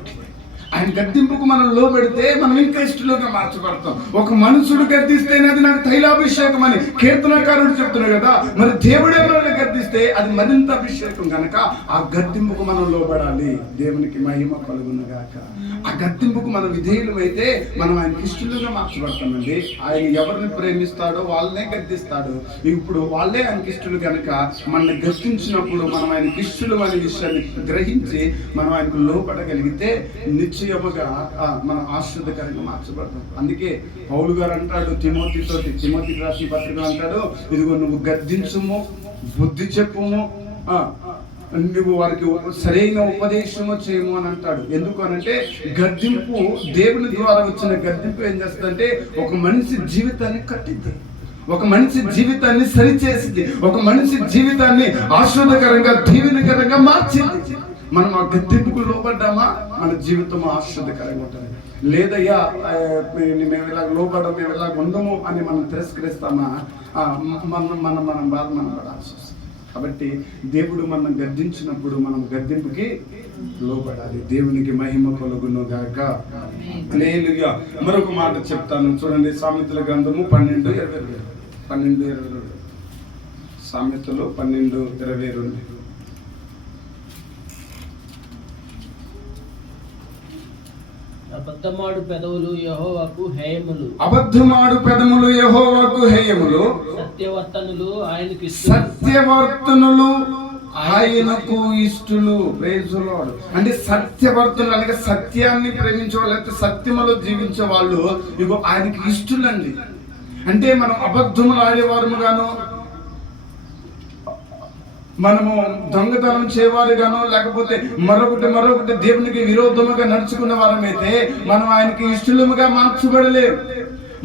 ఆయన గద్దింపుకు మనం లోబడితే మనం ఇంకా ఇష్టలుగా మార్చబడతాం. ఒక మనుషుడు గద్దిస్తేనే అది నాకు తైలాభిషేకం అని కీర్తనకారుడు చెప్తున్నాడు కదా. మరి దేవుడే మనల్ని గద్దిస్తే అది మరింత అభిషేకం కనుక ఆ గద్దింపుకు మనం లోబడాలి. దేవునికి మహిమ కలుగును గాక. ఆ గద్దింపుకు మనం విధేయులమైతే మనం ఆయనకి ఇష్టలుగా మార్చబడతామండి. ఆయన ఎవరిని ప్రేమిస్తాడో వాళ్ళనే గద్దిస్తాడు. ఇప్పుడు వాళ్ళే ఆయనకి ఇష్టలు కనుక మనల్ని గద్దించినప్పుడు మనం ఆయనకి ఇష్టలు అనే విషయాన్ని గ్రహించి మనం ఆయనకు లోపడగలిగితే నిశ్చయముగా మనం ఆశ్రదకరంగా మార్చబడతాం. అందుకే పౌలు గారు అంటాడు తిమోతికి రాసిన పత్రికలు అంటాడు, ఇదిగో నువ్వు గద్దించుము, బుద్ధి చెప్పుము, నువ్వు వారికి సరైన ఉపదేశము చేయము అని అంటాడు. ఎందుకు అనంటే గద్దింపు దేవుని ద్వారా వచ్చిన గద్దింపు ఏం చేస్తుందంటే ఒక మనిషి జీవితాన్ని కట్టిద్ది, ఒక మనిషి జీవితాన్ని సరిచేసింది, ఒక మనిషి జీవితాన్ని ఆశ్రదకరంగా దీవెనకరంగా మార్చింది. మనం ఆ గద్దింపుకు లోబడ్డామా మన జీవితం ఆశ్రదకరంగా ఉంటుంది. లేదయ్యా మేము ఇలా లోబడం, మేము ఇలా ఉండము అని మనం తిరస్కరిస్తామా మనం బాధ మనం పడాల్సి వస్తుంది. కాబట్టి దేవుడు మనం గద్దించినప్పుడు మనం గద్దింపుకి లోబడాలి. దేవునికి మహిమ కలుగును గాక. హల్లెలూయా. మరొక మాట చెప్తాను చూడండి, సామెతల గ్రంథము 12:22. సామెతలు 12:22. అబద్ధమాడు పెదవులు యెహోవాకు హేయములు, అబద్ధమాడు పెదములు యెహోవాకు హేయములు, సత్యవర్తనులు ఆయనకు ఇష్టలు. Praise the lord. అంటే సత్యవర్తనులు అనగా సత్యాన్ని ప్రేమించే వాళ్ళు, లేకపోతే సత్యములో జీవించే వాళ్ళు ఇగో ఆయనకి ఇష్టలండి. అంటే మనం అబద్ధములు ఆడేవారము గాను, మనము దొంగతనం చేయవారుగాను, లేకపోతే మరొకటి దేవునికి విరోధముగా నడుచుకున్న వారమైతే మనం ఆయనకి ఇష్టలుగా మార్చబడలేము.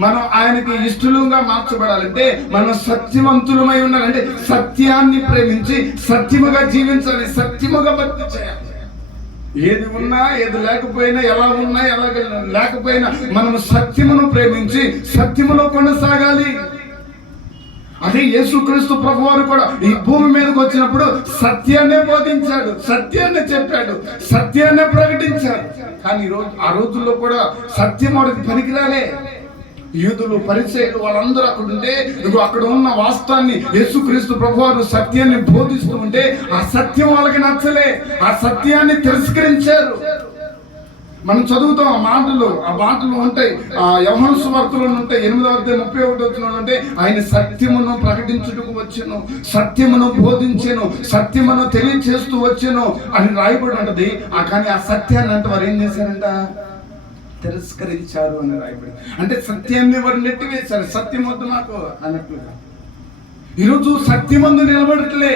మనం ఆయనకి ఇష్టలుగా మార్చబడాలంటే మనం సత్యవంతులమై ఉండాలంటే సత్యాన్ని ప్రేమించి సత్యముగా జీవించాలి, సత్యముగా భక్తి చేయాలి. ఏది ఉన్నా ఏది లేకపోయినా, ఎలా ఉన్నా ఎలా లేకపోయినా మనం సత్యమును ప్రేమించి సత్యములో కొనసాగాలి. అదే యేసుక్రీస్తు ప్రభువారు కూడా ఈ భూమి మీదకి వచ్చినప్పుడు సత్యాన్నే బోధించాడు, సత్యాన్నే చెప్పాడు, సత్యాన్నే ప్రకటించాడు. కానీ ఆ రోజుల్లో కూడా సత్యం వారికి పనికిరాలే. యూదులు, పరిసయ్యులు వాళ్ళందరూ అక్కడ ఉంటే అక్కడ ఉన్న వాస్తవాన్ని యేసుక్రీస్తు ప్రభువారు సత్యాన్ని బోధిస్తూ ఉంటే ఆ సత్యం వాళ్ళకి నచ్చలే, ఆ సత్యాన్ని తిరస్కరించారు. మనం చదువుతాం ఆ మాటలు ఉంటాయి. యోహాను సువార్తలో ఉంటాయి. 8:31 అంటే ఆయన సత్యమును ప్రకటించుటకు వచ్చెను, సత్యమును బోధించెను, సత్యమును తెలియచేస్తూ వచ్చెను అని రాయబడి ఉంటది. కానీ ఆ సత్యాన్ని అంటే వారు ఏం చేశారంట, తిరస్కరించారు అని రాయబడి. అంటే సత్యాన్ని వారు నెట్టివేశారు. సత్యం వద్దు మాకు అన్నట్లుగా. ఈరోజు సత్యమందు నిలబడట్లే.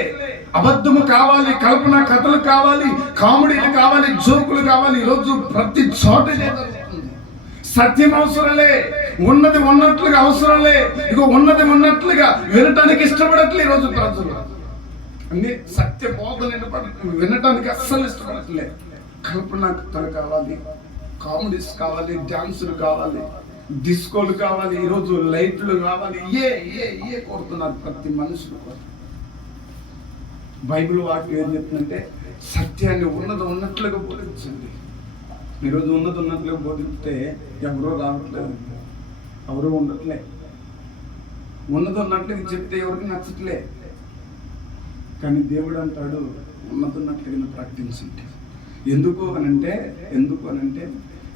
అబద్ధము కావాలి, కల్పన కథలు కావాలి, కామెడీలు కావాలి, జోకులు కావాలి. ఈరోజు ప్రతి చోట సత్యం అవసరంలే, ఉన్నది ఉన్నట్లుగా అవసరంలే. ఇగో ఉన్నది ఉన్నట్లుగా వినటానికి ఇష్టపడట్లే ఈరోజు ప్రజలు. అన్ని సత్య బోధన వినటానికి అస్సలు ఇష్టపడట్లే. కల్పన కథలు కావాలి, కామెడీస్ కావాలి, డాన్సులు కావాలి, డిస్కోలు కావాలి, ఈరోజు లైట్లు కావాలి, ఏ కోరుతున్నారు ప్రతి మనుషులు. బైబిల్ వాక్యం ఏం చెప్తుందంటే సత్యాన్ని ఉన్నది ఉన్నట్లుగా బోధించండి. ఈరోజు ఉన్నది ఉన్నట్లుగా బోధిస్తే ఎవరో రావట్లేదు, ఎవరో ఉండట్లే. ఉన్నది ఉన్నట్లుగా చెప్తే ఎవరికి నచ్చట్లే. కానీ దేవుడు అంటాడు ఉన్నది ఉన్నట్లుగా ప్రకటించండి. ఎందుకు అనంటే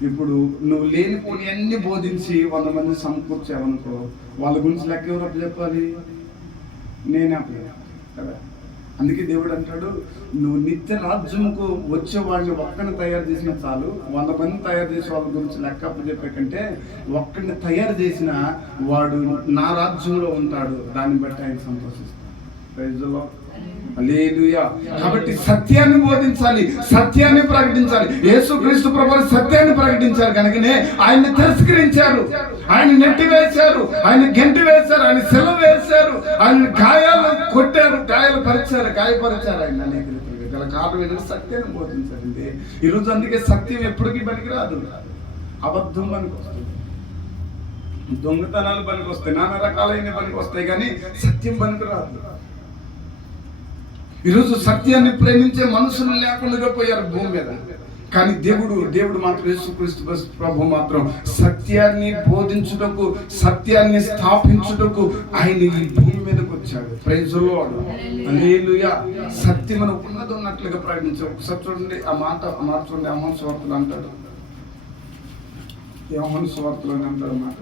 ఇప్పుడు నువ్వు లేనిపోని అన్ని బోధించి 100 మంది సమకూర్చావనుకో, వాళ్ళ గురించి లెక్క ఎవరు చెప్పాలి? నేనే అప్పుడు కదా. అందుకే దేవుడు అంటాడు, నువ్వు నిత్య రాజ్యముకు వచ్చే వాళ్ళని ఒక్కడిని తయారు చేసిన చాలు, 100 మంది తయారు చేసే వాళ్ళ గురించి లెక్క అప్పుడు చెప్పే కంటే ఒక్కడిని తయారు చేసిన వాడు నా రాజ్యంలో ఉంటాడు, దాన్ని బట్టి ఆయన సంతోషిస్తాడు. Praise the lord. హల్లెలూయా. కాబట్టి సత్యాన్ని బోధించాలి, సత్యాన్ని ప్రకటించాలి. యేసుక్రీస్తు ప్రభువు సత్యాన్ని ప్రకటించారు కనుకనే ఆయన్ని తిరస్కరించారు, ఆయన నెట్టివేశారు, ఆయన గెంటి వేశారు, ఆయన సెలవు వేశారు, ఆయన గాయాలు కొట్టారు, గాయపరిచారు ఆయన అనేక రీతిగా. గల కారణం ఏంటంటే సత్యాన్ని బోధించారండి. ఈరోజు అందుకే సత్యం ఎప్పటికీ పనికిరాదు. అబద్ధం పనికి వస్తుంది, దొంగతనాలు పనికి వస్తాయి, నానా రకాలైన పనికి వస్తాయి, కానీ సత్యం పనికిరాదు. ఈరోజు సత్యాన్ని ప్రేమించే మనుషులు లేకుండా పోయారు భూమి మీద. కానీ దేవుడు మాత్రం యేసుక్రీస్తు ప్రభు మాత్రం సత్యాన్ని బోధించుటకు, సత్యాన్ని స్థాపించుటకు ఆయన ఈ భూమి మీదకి వచ్చాడు. ప్రైజ్ ది లార్డ్, హల్లెలూయా. సత్యమును ఉన్నది ఉన్నట్లుగా ప్రకటించాడు. ఒకసారి చూడండి ఆ మాట చూడండి. యోహాను సువార్తలో అంటాడు, యోహాను సువార్తలో అంటాడు మాట.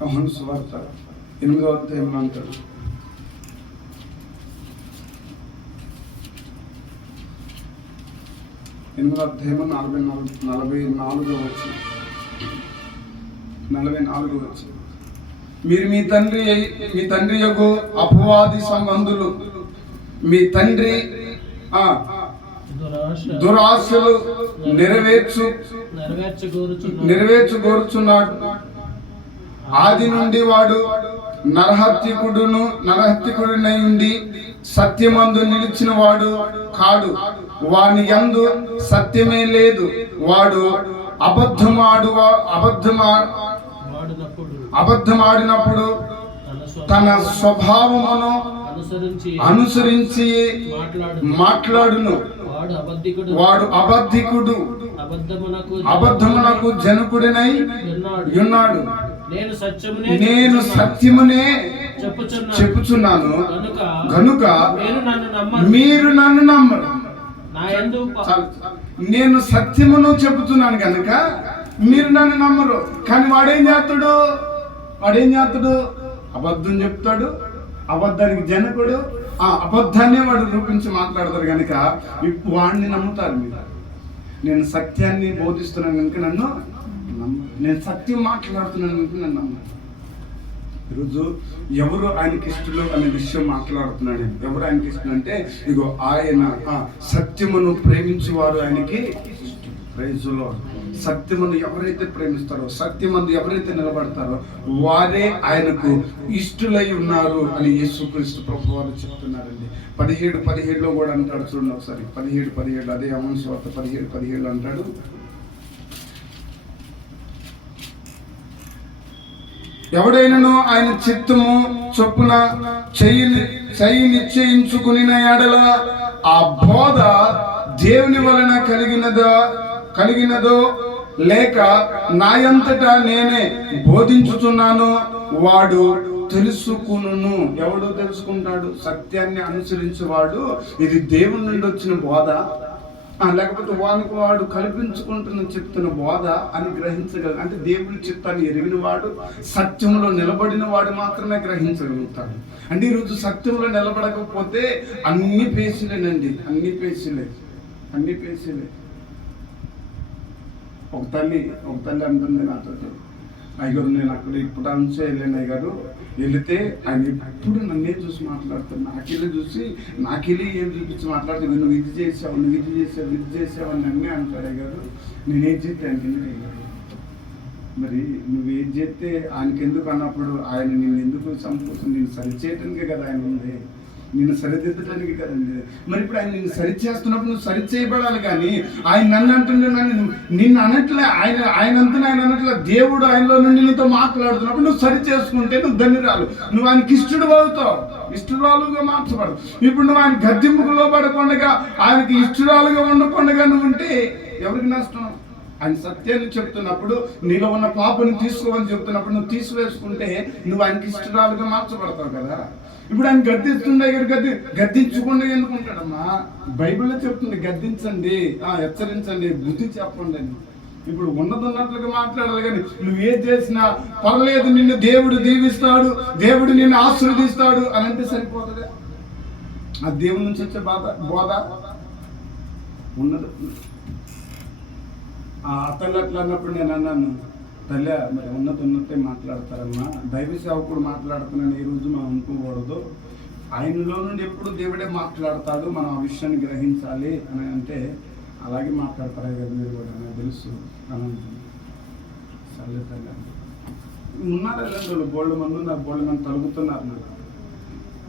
యోహాను సువార్త 8వ అధ్యాయంలో అంటాడు, 8వ అధ్యాయం 44వ వచనం. మీరు మీ తండ్రి యొక్క అపవాది సంబంధులు, మీ తండ్రి దురాశలు నెరవేర్చుకోరుచున్నాడు. ఆది నుండి వాడు నరహత్యకుడునై ఉండి సత్యమందు నిలిచిన వాడు కాడు. వాని యందు సత్యమే లేదు. వాడు అబద్ధమాడినప్పుడు తన స్వభావమును అనుసరించి మాట్లాడును. వాడు అబద్ధికుడు, అబద్ధమునకు జనకుడినై ఉన్నాడు. నేను సత్యమునే చెప్పుచున్నాను గనుక మీరు నన్ను నమ్మరు. నేను సత్యమును చెబుతున్నాను కనుక మీరు నన్ను నమ్మరు. కానీ వాడేం చేస్తాడు? అబద్ధం చెప్తాడు, అబద్ధానికి జనకుడు, ఆ అబద్ధాన్ని వాడు రూపించి మాట్లాడతారు కనుక వాడిని నమ్ముతారు మీరు. నేను సత్యాన్ని బోధిస్తున్నాను కనుక నన్ను నమ్మరు. నేను సత్యం మాట్లాడుతున్నాను కనుక నన్ను నమ్మరు. ఈరోజు ఎవరు ఆయనకి ఇష్టలు అనే విషయం మాట్లాడుతున్నాడు. ఎవరు ఆయనకి ఇష్టం అంటే ఇగో ఆయన సత్యమును ప్రేమించేవారు ఆయనకి ఇష్టం. Praise the lord. సత్యమును ఎవరైతే ప్రేమిస్తారో, సత్యమందు ఎవరైతే నిలబడతారో వారే ఆయనకు ఇష్టలై ఉన్నారు అని యేసుక్రీస్తు ప్రభు వారు చెప్తున్నారండి. 17:17 కూడా అంటాడు. చూడండి ఒకసారి 17:17 అదే యోహాను సువార్త 17:17 అంటాడు, ఎవడైనను ఆయన చిత్తము చొప్పున చెయ్యి నిశ్చయించుకుని ఎడల ఆ బోధ దేవుని వలన కలిగినదో లేక నాయంతటా నేనే బోధించుచున్నాను వాడు తెలుసుకును. ఎవడు తెలుసుకుంటాడు? సత్యాన్ని అనుసరించేవాడు ఇది దేవుని నుండి వచ్చిన బోధ లేకపోతే వాడు కల్పించుకుంటున్న చెప్తున్న బోధ అని గ్రహించగలరు. అంటే దేవుని చిత్తాన్ని ఎరిగిన వాడు, సత్యంలో నిలబడిన వాడు మాత్రమే గ్రహించగలుగుతాడు. అంటే ఈరోజు సత్యంలో నిలబడకపోతే అన్ని పేసీలేనండి, అన్ని పేసీలే. ఒక తల్లి అంటుంది నాతో, అయ్యారు నేను అక్కడ ఇప్పుడు అంశం వెళ్ళాను అయ్యారు, వెళితే ఆయన ఎప్పుడు నన్నే చూసి మాట్లాడుతాను. నాకెళ్ళి ఏం చూపించి మాట్లాడుతుంది, నువ్వు ఇది చేసావు అని నన్నే అంటాడు అయ్యారు. నేనేం చేస్తే ఆయనకి అయ్యారు, మరి నువ్వేం చేస్తే ఆయనకెందుకు అన్నప్పుడు ఆయన నేను ఎందుకు సంతోషం, నేను సరిచేయటానికే కదా ఆయన ఉంది, నిన్ను సరిదిద్దడానికి కదండి. మరి ఇప్పుడు ఆయన నిన్ను సరిచేస్తున్నప్పుడు నువ్వు సరిచేయబడాలి. కానీ ఆయన నన్ను అంటుండే, నిన్ను అనట్లే, ఆయన అనట్లే. దేవుడు ఆయనలో నుండి నీతో మాట్లాడుతున్నప్పుడు నువ్వు సరి చేసుకుంటే నువ్వు ధన్యురాలు, నువ్వు ఆయనకి ఇష్టడు అవుతావు, ఇష్టరాలుగా మార్చబడు. ఇప్పుడు నువ్వు ఆయన గద్దింపుకు లోబడకుండా, ఆయనకి ఇష్టరాలుగా ఉండకుండా నువ్వు ఉంటే ఎవరికి నష్టం? ఆయన సత్యాన్ని చెప్తున్నప్పుడు, నీలో ఉన్న పాపని తీసుకోమని చెప్తున్నప్పుడు నువ్వు తీసివేసుకుంటే నువ్వు ఆయనకి ఇష్టరాలుగా మార్చబడతావు కదా. ఇప్పుడు ఆయన గద్దించకుండా ఎందుకుంటాడమ్మా? బైబిల్లో చెప్తుంది గద్దించండి, హెచ్చరించండి, బుద్ధి చెప్పండి అని. ఇప్పుడు ఉన్నట్లుగా మాట్లాడాలి. కానీ నువ్వేం చేసినా పర్లేదు, నిన్ను దేవుడు దీవిస్తాడు, దేవుడు నిన్ను ఆశీర్వదిస్తాడు అని అంటే సరిపోతుంది. ఆ దేవుడి నుంచి వచ్చే బోధ ఉన్నది. ఆ అతను అట్లా అన్నప్పుడు నేను అన్నాను, తల్లి మరి ఉన్నట్టే మాట్లాడతారమ్మా, దైవ సేవకుడు మాట్లాడుతున్నాను ఈ రోజు మనం అనుకోకూడదు. ఆయనలో నుండి ఎప్పుడు దేవుడే మాట్లాడతాడు, మనం ఆ విషయాన్ని గ్రహించాలి అని అంటే అలాగే మాట్లాడతారు కదా మీరు కూడా, నాకు తెలుసు అని అంటుంది. సరే తల్లి ఉన్నారు వెళ్ళండి, బోల్డ్ మంది ఉన్నారు, బోల్డ్ మంది తలుగుతున్నారు నాకు.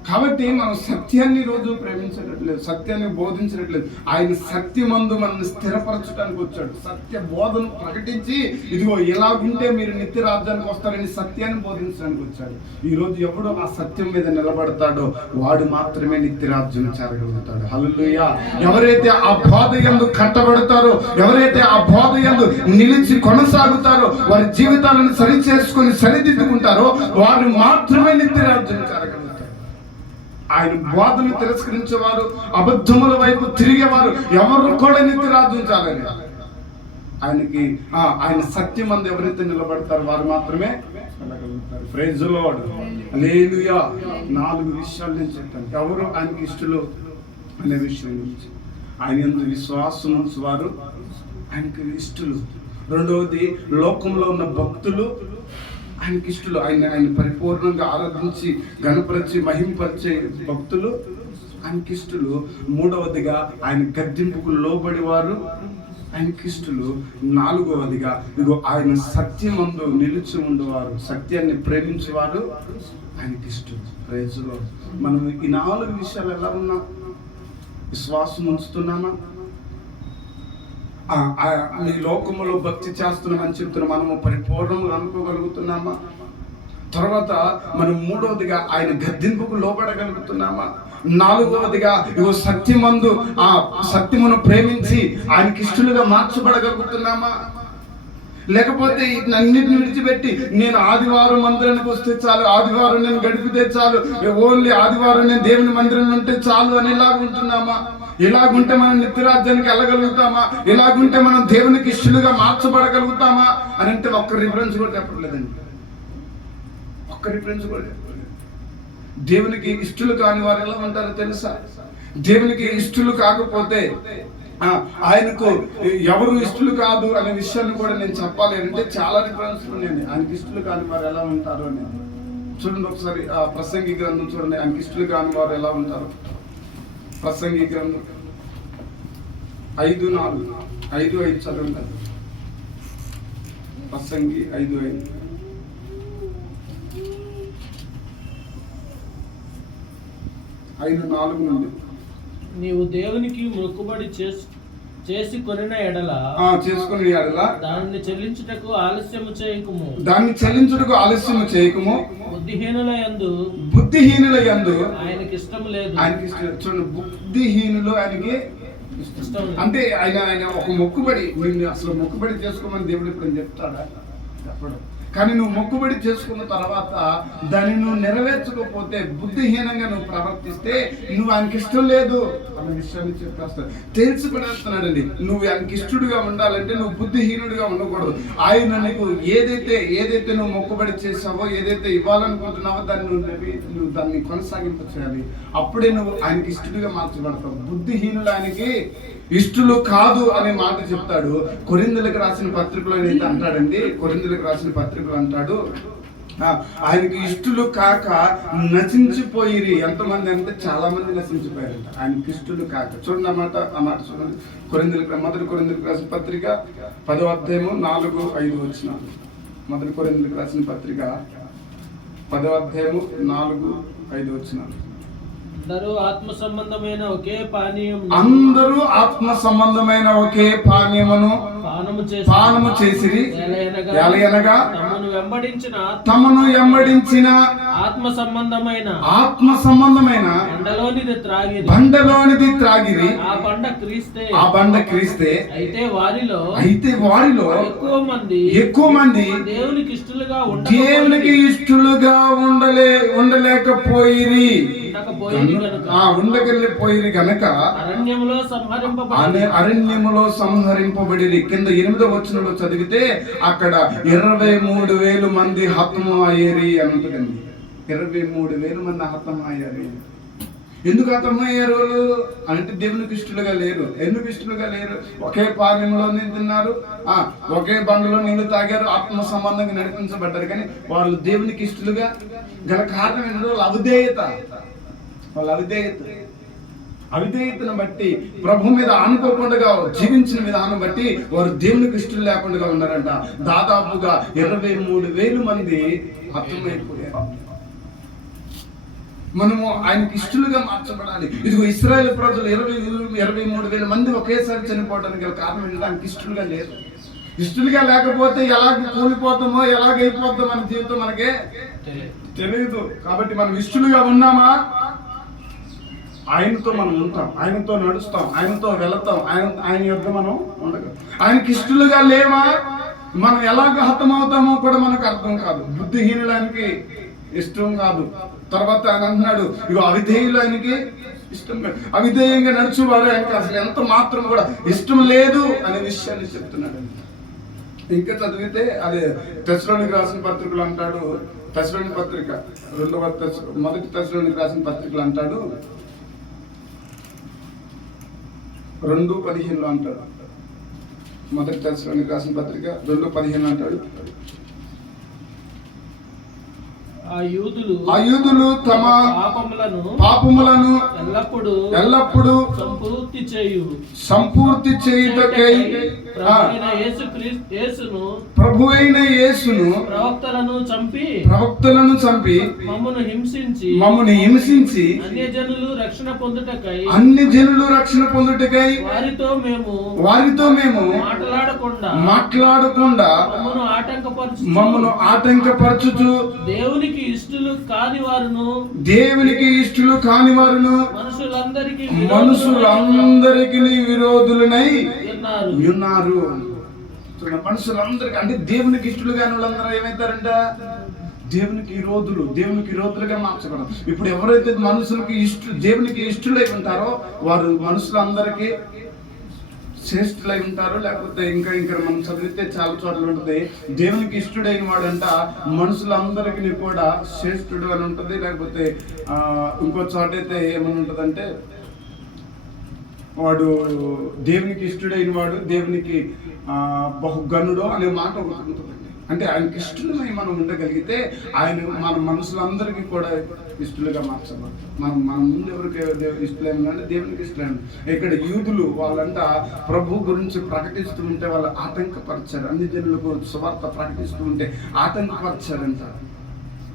కాబట్టి మనం సత్యాన్ని రోజు ప్రేమించట్లేదు, సత్యాన్ని బోధించట్లేదు. ఆయన సత్యమందు మనల్ని స్థిరపరచడానికి వచ్చాడు. సత్య బోధను ప్రకటించి ఇదిగో ఇలాగుంటే మీరు నిత్య రాజ్యానికి వస్తారని సత్యాన్ని బోధించడానికి వచ్చాడు. ఈ రోజు ఎవడు ఆ సత్యం మీద నిలబడతాడో వాడు మాత్రమే నిత్య రాజ్యం చేరగలుగుతాడు. హల్లెలూయా. ఎవరైతే ఆ బోధ యందు కట్టబడతారో, ఎవరైతే ఆ బోధ యందు నిలిచి కొనసాగుతారో, వారి జీవితాలను సరి చేసుకొని సరిదిద్దుకుంటారో వారు మాత్రమే నిత్య రాజ్యం చేరగలుగుతారు. ఆయన బోధను తిరస్కరించేవారు, అబద్ధముల వైపు తిరిగేవారు ఎవరు కూడా నిత్య రాజ్యం చాలని ఆయనకి ఆయన సత్యం అందు ఎవరైతే నిలబడతారో వారు మాత్రమే వెళ్ళగలుగుతారు. Praise the lord. హల్లెలూయా. 4 విషయాలు నేను చెప్పాను. ఎవరు ఆయనకి ఇష్టలు అనే విషయం గురించి. ఆయన యందు విశ్వాసం ఉంచువారు ఆయనకి ఇష్టలు. రెండవది, లోకంలో ఉన్న భక్తులు ఆయనకి ఇష్టలు. ఆయన పరిపూర్ణంగా ఆరాధించి గణపరిచి మహింపరిచే భక్తులు ఆయనకి ఇష్టలు. మూడవదిగా ఆయన గద్దింపుకు లోబడి వారు ఆయనకి ఇష్టలు. నాలుగవదిగా ఇదిగో ఆయన సత్యమందు నిలిచి ఉండేవారు, సత్యాన్ని ప్రేమించేవారు ఆయనకి ఇష్టలు. Praise the lord. మనం ఈ 4 విషయాలు ఎలా ఉన్నా విశ్వాసం ఉంచుతున్నామా? ఈ లోకములో భక్తి చేస్తున్నామని చెప్తున్నాం, మనము పరిపూర్ణంగా అనుకోగలుగుతున్నామా? తర్వాత మనం మూడవదిగా ఆయన గద్దింపుకు లోబడగలుగుతున్నామా? నాలుగవదిగా ఇగో సత్యమందు ఆ సత్యమును ప్రేమించి ఆయనకి ఇష్టలుగా మార్చబడగలుగుతున్నామా? లేకపోతే అన్నిటిని విడిచిపెట్టి నేను ఆదివారం మందిరానికి వస్తే చాలు, ఆదివారం నేను గడిపితే చాలు, ఓన్లీ ఆదివారం నేను దేవుని మందిరంలో ఉంటే చాలు అని ఇలాగ ఉంటున్నామా? ఇలాగుంటే మనం నిత్యరాజ్యానికి వెళ్ళగలుగుతామా? ఇలాగుంటే మనం దేవునికి ఇష్టలుగా మార్చబడగలుగుతామా అని అంటే ఒక్క రిఫరెన్స్ కూడా చెప్పట్లేదండి. ఒక్క రిఫరెన్స్ కూడా చెప్పలేదు. దేవునికి ఇష్టలు కాని వారు ఎలా ఉంటారో తెలుసా? దేవునికి ఇష్టలు కాకపోతే ఆయనకు ఎవరు ఇష్టలు కాదు అనే విషయాన్ని కూడా నేను చెప్పాలి అంటే చాలా రిఫరెన్స్లు ఉన్నాయండి. ఆయనకి ఇష్టలు కాని వారు ఎలా ఉంటారు అని చూడండి. ఒకసారి ప్రసంగి గ్రంథం చూడండి. ఆయనకి ఇష్టలు కాని వారు ఎలా ఉంటారు. ప్రసంగి గ్రంథం 5:4-5:5 చదవండి. ప్రసంగి 5:5. 5:4 నుండి. నీవు దేవునికి మొక్కుబడి చేసి కొనిన ఎడల దాన్ని చెల్లించుటకు ఆలస్యము చేయకుము. బుద్ధిహీనుల యందు ఆయనకి ఇష్టం లేదు. చూడండి, బుద్ధిహీనులు ఆయనకి ఇష్టం అంటే ఆయన ఒక మొక్కుబడి, నిన్ను అసలు మొక్కుబడి చేసుకోమని దేవుడు ఇప్పుడు చెప్తాడా? చెప్పడం. కానీ నువ్వు మొక్కుబడి చేసుకున్న తర్వాత దాన్ని నువ్వు నెరవేర్చకపోతే, బుద్ధిహీనంగా నువ్వు ప్రవర్తిస్తే నువ్వు ఆయనకి ఇష్టం లేదు అన్న విషయాన్ని చెప్పేస్తాడు. తెలిసిపడేస్తున్నాడండి. నువ్వు ఆయనకి ఇష్టడుగా ఉండాలంటే నువ్వు బుద్ధిహీనుడిగా ఉండకూడదు. ఆయన నీకు ఏదైతే నువ్వు మొక్కుబడి చేసావో, ఏదైతే ఇవ్వాలనుకుంటున్నావో దాన్ని నువ్వు దాన్ని కొనసాగింప చేయాలి. అప్పుడే నువ్వు ఆయనకి ఇష్టడుగా మార్చబడతావు. బుద్ధిహీనులు ఆయనకి ఇష్టలు కాదు అనే మాట చెప్తాడు. కొరింథీయులకు రాసిన పత్రికలో అయితే అంటాడండి. కొరింథీయులకు రాసిన పత్రికలో అంటాడు, ఆయనకి ఇష్టలు కాక నశించిపోయిరి. ఎంతమంది అంటే చాలా మంది నశించిపోయారంట ఆయనకి ఇష్టలు కాక. చూడండి ఆ మాట చూడండి. మొదటి కొరింథీయులకు రాసిన పత్రిక 10వ అధ్యాయము 4-5 వచనాలు. మొదటి కొరింథీయులకు రాసిన పత్రిక 10వ అధ్యాయము 4-5 వచనాలు. అందరూ ఆత్మ సంబంధమైన ఒకే పానీయమును పానము చేసిరి. ఎలయనగా తమను వెంబడించిన ఆత్మ సంబంధమైన బండలోనిది త్రాగిరి. ఆ బండ క్రీస్తే. అయితే వారిలో ఎక్కువ మంది దేవునికి ఇష్టలుగా ఉండలేకపోయిరి. ఉండగలిగిపోయిరి గనక అరణ్యములో సంహరింపబడి. కింద 8వ వచనంలో చదివితే అక్కడ 23,000 మంది హతము అయ్యేరి అంటుందండి. 23,000 మంది హతం అయ్యారు. ఎందుకు హతమయ్యారు అంటే దేవునికి ఇష్టలుగా లేరు. ఎందుకు ఇష్టలుగా లేరు? ఒకే పానీయంలో తిన్నారు, ఒకే బండలో నీళ్లు తాగారు, ఆత్మ సంబంధంగా నడిపించబడ్డారు. కానీ వాళ్ళు దేవునికి ఇష్టలుగా గల కారణం ఏంటంటే వాళ్ళ అవిధేయతను బట్టి, ప్రభు మీద ఆనుకోకుండా జీవించిన విధానం బట్టి వారు దేవునికి ఇష్టం లేకుండా ఉన్నారంట. దాదాపుగా 23,000 మంది హతమైపోయారు. మనము ఆయనకి ఇష్టలుగా మార్చబడాలి. ఇదిగో ఇశ్రాయేలు ప్రజలు 23,000 మంది ఒకేసారి చనిపోవడానికి గల కారణం ఏంటంటే ఆయనకి ఇష్టలుగా లేదు. ఇష్టలుగా లేకపోతే ఎలాగ కూలిపోతామో ఎలాగైపోతాం మన జీవితం మనకే తెలియదు. కాబట్టి మనం ఇష్టలుగా ఉన్నామా, ఆయనతో మనం ఉంటాం, ఆయనతో నడుస్తాం, ఆయనతో వెళతాం, ఆయన యొద్ద మనం ఉండగలం. ఆయనకి ఇష్టలుగా లేవా, మనం ఎలాగ హతమవుతామో కూడా మనకు అర్థం కాదు. బుద్ధిహీనులానికి ఇష్టం కాదు. తర్వాత ఆయన అంటున్నాడు, ఇగో అవిధేయులు ఆయనకి ఇష్టం కాదు. అవిధేయంగా నడుచువారు ఆయనకి అసలు ఎంత మాత్రం కూడా ఇష్టం లేదు అనే విషయాన్ని చెప్తున్నాడు. ఇంకా చదివితే అదే తెస్సలోనికీ రాసిన పత్రికలు అంటాడు, తెస్సలోనికీ పత్రిక మొదటి తెస్సలోనికీ రాసిన పత్రికలు అంటాడు 2:15 అంటాడు. మొదటి తెస్సలోనికీ రాసిన పత్రిక 2:15 అంటాడు, ఆ యూదులు తమ పాపములను ఎల్లప్పుడూ సంపూర్తి చేయుటకై ప్రభువైన యేసును ప్రవక్తలను చంపి మమ్మును హింసించి అన్ని జనులు రక్షణ పొందుటకై వారితో మేము మాట్లాడకుండా మమ్మను ఆటంకపరచుచు దేవునికి ఇష్టలు కాని వారును మనుషులందరికీ విరోధులనై ఉన్నారు. మనుషులందరికీ అంటే దేవునికి ఇష్టలు కాని వాళ్ళందరూ ఏమవుతారంట, దేవునికి విరోధులుగా మార్చబడరు. ఇప్పుడు ఎవరైతే దేవునికి ఇష్టలై ఉంటారో వారు మనుషులందరికీ శ్రేష్ఠులై ఉంటారు. లేకపోతే ఇంకా మనం చదివితే చాలా చోట్ల ఉంటుంది, దేవునికి ఇష్టడైన వాడంట మనుషులందరికీ కూడా శ్రేష్ఠుడు అని ఉంటుంది. లేకపోతే ఇంకో చోట అయితే ఏమని ఉంటుందంటే, వాడు దేవునికి ఇష్టడైన వాడు దేవునికి బహుగనుడు అనే మాట ఉంటుందండి. అంటే ఆయనకి ఇష్టమై మనం ఉండగలిగితే ఆయన మన మనుషులందరికీ కూడా ఇష్టలుగా మార్చబడతాం. మన ముందు ఎవరికి ఇష్టలేమంటే దేవునికి ఇష్టలేము. ఇక్కడ యూదులు వాళ్ళంట ప్రభు గురించి ప్రకటిస్తూ ఉంటే వాళ్ళు ఆటంకపరిచారు. అన్ని జనులకు సువార్త ప్రకటిస్తూ ఉంటే ఆటంకపరిచారంట.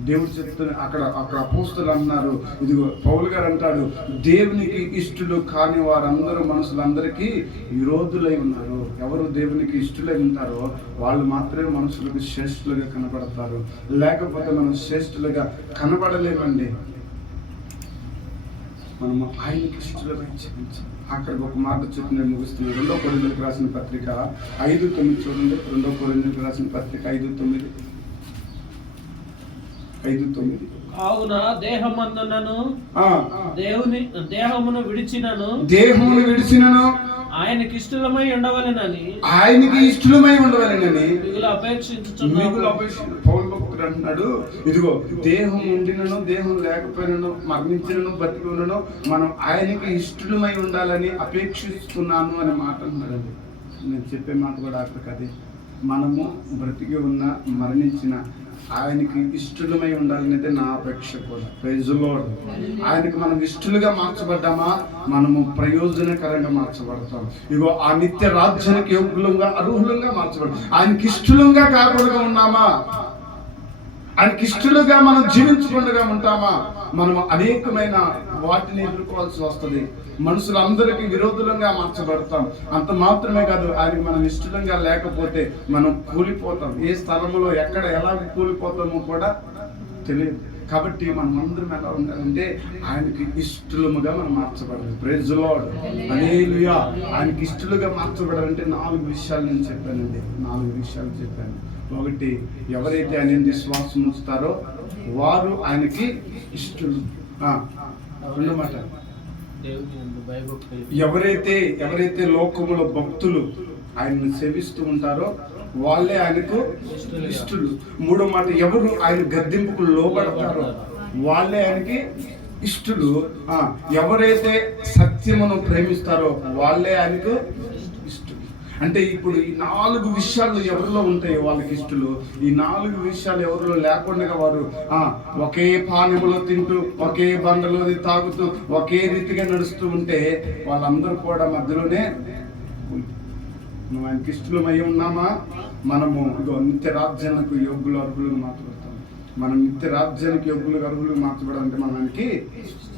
దేవుడు చెప్తున్న అక్కడ అపోస్తలు అన్నారు, ఇదిగో పౌలు గారు అంటాడు, దేవునికి ఇష్టలు కాని వారందరూ మనుషులందరికీ విరోధులై ఉన్నారు. ఎవరు దేవునికి ఇష్టలై ఉంటారో వాళ్ళు మాత్రమే మనుషులకు శ్రేష్ఠులుగా కనబడతారు. లేకపోతే మనం శ్రేష్ఠులుగా కనబడలేమండి. మనము ఆయనకి ఇష్టలుగా జీవించాలి. అక్కడికి ఒక మాట చెప్పి నేను ముగిస్తున్నాను. 2 కొరింథీయులకు రాసిన పత్రిక 5:9 చూడండి. 2 కొరింథీయులకు రాసిన పత్రిక 5:9. కావున దేహమందునను దేహమును విడిచినను ఆయనకి ఇష్టలమై ఉండవలెనని మిగులు అపేక్షించుచున్నాను. పౌలు భక్తుడు అంటున్నాడు, ఇదిగో దేహం ఉండినను దేహం లేకపోయినను మరణించినను బతికి ఉండను మనం ఆయనకి ఇష్టలమై ఉండాలని అపేక్షిస్తున్నాను అనే మాట అన్నాడు. నేను చెప్పే మాట కూడా అక్కడికి అదే, మనము బ్రతికి ఉన్న మరణించిన ఆయనకి ఇష్టలమై ఉండాలనేది నా అపేక్ష కూడా. Praise the lord. ఆయనకి మనం ఇష్టలుగా మార్చబడ్డామా, మనము ప్రయోజనకరంగా మార్చబడతాం. ఇగో ఆ నిత్య రాజ్యానికి యోగ్యులంగా అర్హులంగా మార్చబడతాం. ఆయనకి ఇష్టలుగా కాకుండా ఉన్నామా, ఆయనకి ఇష్టలుగా మనం జీవించకుండా ఉంటామా, మనం అనేకమైన వాటిని ఎదుర్కోవాల్సి వస్తుంది. మనుషులందరికీ విరోధులంగా మార్చబడతాం. అంత మాత్రమే కాదు, ఆయనకి మనం ఇష్టంగా లేకపోతే మనం కూలిపోతాం. ఏ స్థలంలో ఎక్కడ ఎలా కూలిపోతామో కూడా తెలియదు. కాబట్టి మనం అందరం ఎలా ఉండాలంటే ఆయనకి ఇష్టలుగా మనం మార్చబడాలి. Praise the lord. హల్లెలూయా. ఆయనకి ఇష్టలుగా మార్చబడాలంటే 4 విషయాలు నేను చెప్పానండి. 4 విషయాలు చెప్పాను. ఒకటి, ఎవరైతే ఆయన విశ్వాసం ఉంచుతారో వారు ఆయనకి ఇష్టలు. రెండో మాట, ఎవరైతే లోకములో భక్తులు ఆయన్ని సేవిస్తూ ఉంటారో వాళ్ళే ఆయనకు ఇష్టలు. మూడో మాట, ఎవరు ఆయన గద్దింపుకు లోబడతారో వాళ్ళే ఆయనకి ఇష్టలు. ఎవరైతే సత్యమును ప్రేమిస్తారో వాళ్ళే ఆయనకు ఇష్టలు. అంటే ఇప్పుడు ఈ 4 విషయాలు ఎవరిలో ఉంటాయో వాళ్ళకి ఇష్టలు. ఈ 4 విషయాలు ఎవరిలో లేకుండా వారు ఒకే పానీయంలో తింటూ, ఒకే బండలో తాగుతూ, ఒకే రీతిగా నడుస్తూ ఉంటే వాళ్ళందరూ కూడా మధ్యలోనే నువ్వు ఆయనకి ఇష్టలమై ఉన్నామా, మనము నిత్య రాజ్యానికి యోగ్యులు అర్హులుగా మాట్లాడతాం. మనం నిత్య రాజ్యానికి యోగ్యులు అర్హులు మార్చబడాలంటే మనకి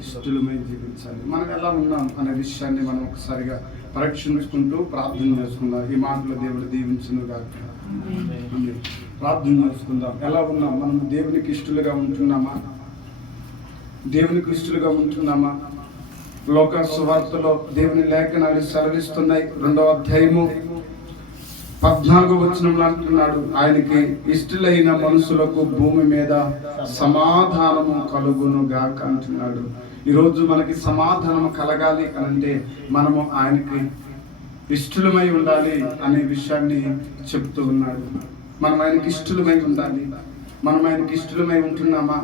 ఇష్టలమై జీవించాలి. మనం ఎలా ఉన్నాం అనే విషయాన్ని మనం ఒకసారిగా పరీక్షించుకుంటూ ప్రార్థన చేసుకుందాం. ఈ మాటలు దేవుడు దీవించును గాక. ప్రార్థన చేసుకుందాం. ఎలా ఉన్నాం? మనం దేవునికి ఇష్టలుగా ఉంటున్నామా? దేవునికి ఇష్టలుగా ఉంటున్నామా? లోక సువార్తలో దేవుని లేఖనాలు సెలవిస్తున్నాయి. 2వ అధ్యాయము 14వ వచనంలో అంటున్నాడు, ఆయనకి ఇష్టలైన మనుషులకు భూమి మీద సమాధానము కలుగును గాక అంటున్నాడు. ఈరోజు మనకి సమాధానం కలగాలి అనంటే మనము ఆయనకి ఇష్టలమై ఉండాలి అనే విషయాన్ని చెప్తూ ఉన్నాడు. మనం ఆయనకి ఇష్టలమై ఉండాలి. మనం ఆయనకి ఇష్టలమై ఉంటున్నామా?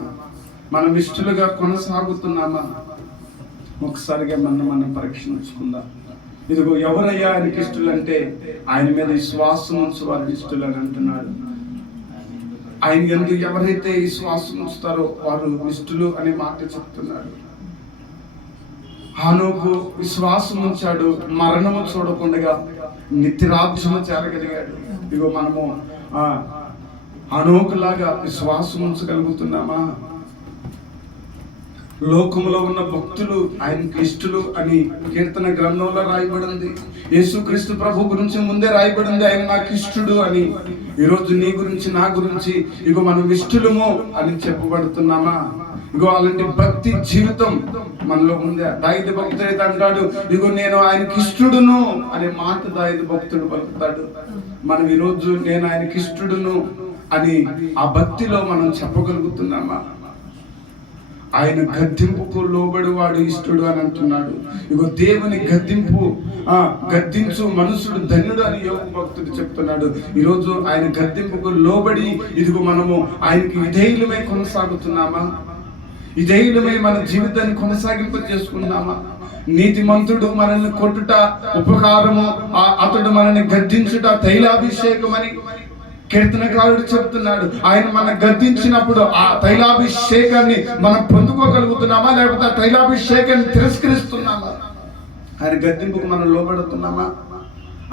మనం ఇష్టలుగా కొనసాగుతున్నామా? ఒకసారిగా మనం పరీక్షించుకుందాం. ఇదిగో ఎవరయ్యా ఆయనకి ఇష్టలు అంటే ఆయన మీద విశ్వాసం ఉంచు వారు ఇష్టలు అని అంటున్నాడు. ఆయన ఎందుకు ఎవరైతే విశ్వాసం ఉంచుతారో వారు ఇష్టలు అనే మాట చెప్తున్నాడు. హనోకు విశ్వాసం ఉంచాడు, మరణము చూడకుండా నిత్యరాజ్యము చేరగలిగాడు. ఇదిగో మనము హనోకులాగా విశ్వాసం ఉంచగలుగుతున్నామా? లోకంలో ఉన్న భక్తులు ఆయనకి ఇష్టలు అని కీర్తన గ్రంథంలో రాయబడింది. యేసుక్రీస్తు ప్రభు గురించి ముందే రాయబడింది, ఆయన నాకు ఇష్టడు అని. ఈరోజు నీ గురించి నా గురించి ఇగో మనం ఇష్టలము అని చెప్పబడుతున్నామా? ఇగో అలాంటి భక్తి జీవితం మనలో ఉందా? దావీదు భక్తుడు అయితే అంటాడు, ఇగో నేను ఆయనకి ఇష్టడును అనే మాట దావీదు భక్తుడు పలుకుతాడు. మనం ఈరోజు నేను ఆయనకి ఇష్టడును అని ఆ భక్తిలో మనం చెప్పగలుగుతున్నామా? ఆయన గద్దింపుకు లోబడి వాడు ఇష్టడు అని అంటున్నాడు. ఇగో దేవుని గద్దించు మనుషుడు ధన్యుడు అని యోగ భక్తుడు చెప్తున్నాడు. ఈరోజు ఆయన గద్దింపుకు లోబడి ఇదిగో మనము ఆయనకి విధేయులమై కొనసాగుతున్నామా? విధేయులమై మన జీవితాన్ని కొనసాగింప చేసుకున్నామా? నీతిమంతుడు మనల్ని కొట్టుట ఉపకారము, అతడు మనల్ని గద్దించుట తైలాభిషేకం అని కీర్తనకారుడు చెప్తున్నాడు. ఆయన మనం గద్దించినప్పుడు ఆ తైలాభిషేకాన్ని మనం పొందుకోగలుగుతున్నామా? లేకపోతే ఆ తైలాభిషేకాన్ని తిరస్కరిస్తున్నామా? ఆయన గద్దింపుకు మనం లోబడుతున్నామా?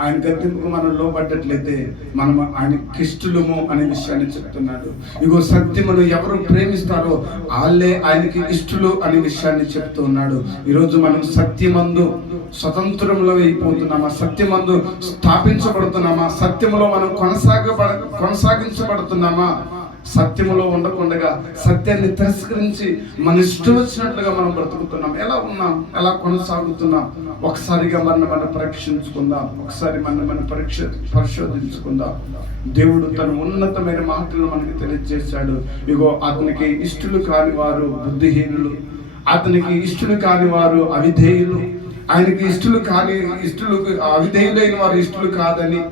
ఆయన గద్దింపుకు మనం లోబడ్డట్లయితే మనం ఆయన కిష్టులము అనే విషయాన్ని చెప్తున్నాడు. ఇగో సత్యమును ఎవరు ప్రేమిస్తారో వాళ్ళే ఆయనకి ఇష్టలు అనే విషయాన్ని చెప్తూ ఉన్నాడు. ఈరోజు మనం సత్యమందు స్వతంత్రంలో అయిపోతున్నామా? సత్యమందు స్థాపించబడుతున్నామా? సత్యములో మనం కొనసాగించబడుతున్నామా? సత్యములో ఉండకుండా సత్యాన్ని తిరస్కరించి మన ఇష్టం వచ్చినట్లుగా మనం బ్రతుకుతున్నాం. ఎలా ఉన్నాం? ఎలా కొనసాగుతున్నాం? ఒకసారిగా మనం పరీక్షించుకుందాం. ఒకసారి మనం పరిశోధించుకుందాం. దేవుడు తన ఉన్నతమైన మాటలు మనకి తెలియజేశాడు. ఇగో అతనికి ఇష్టలు కాని వారు బుద్ధిహీనులు, అతనికి ఇష్టలు కాని వారు అవిధేయులు, ఆయనకి ఇష్టలు అవిధేయులైన వారు ఇష్టలు కాదని,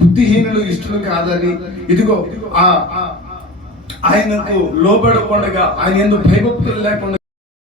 బుద్ధిహీనులు ఇష్టలు కాదని, ఇదిగో ఆయనకు లోబడకుండా ఆయన ఎందుకు భయభక్తులు లేకుండా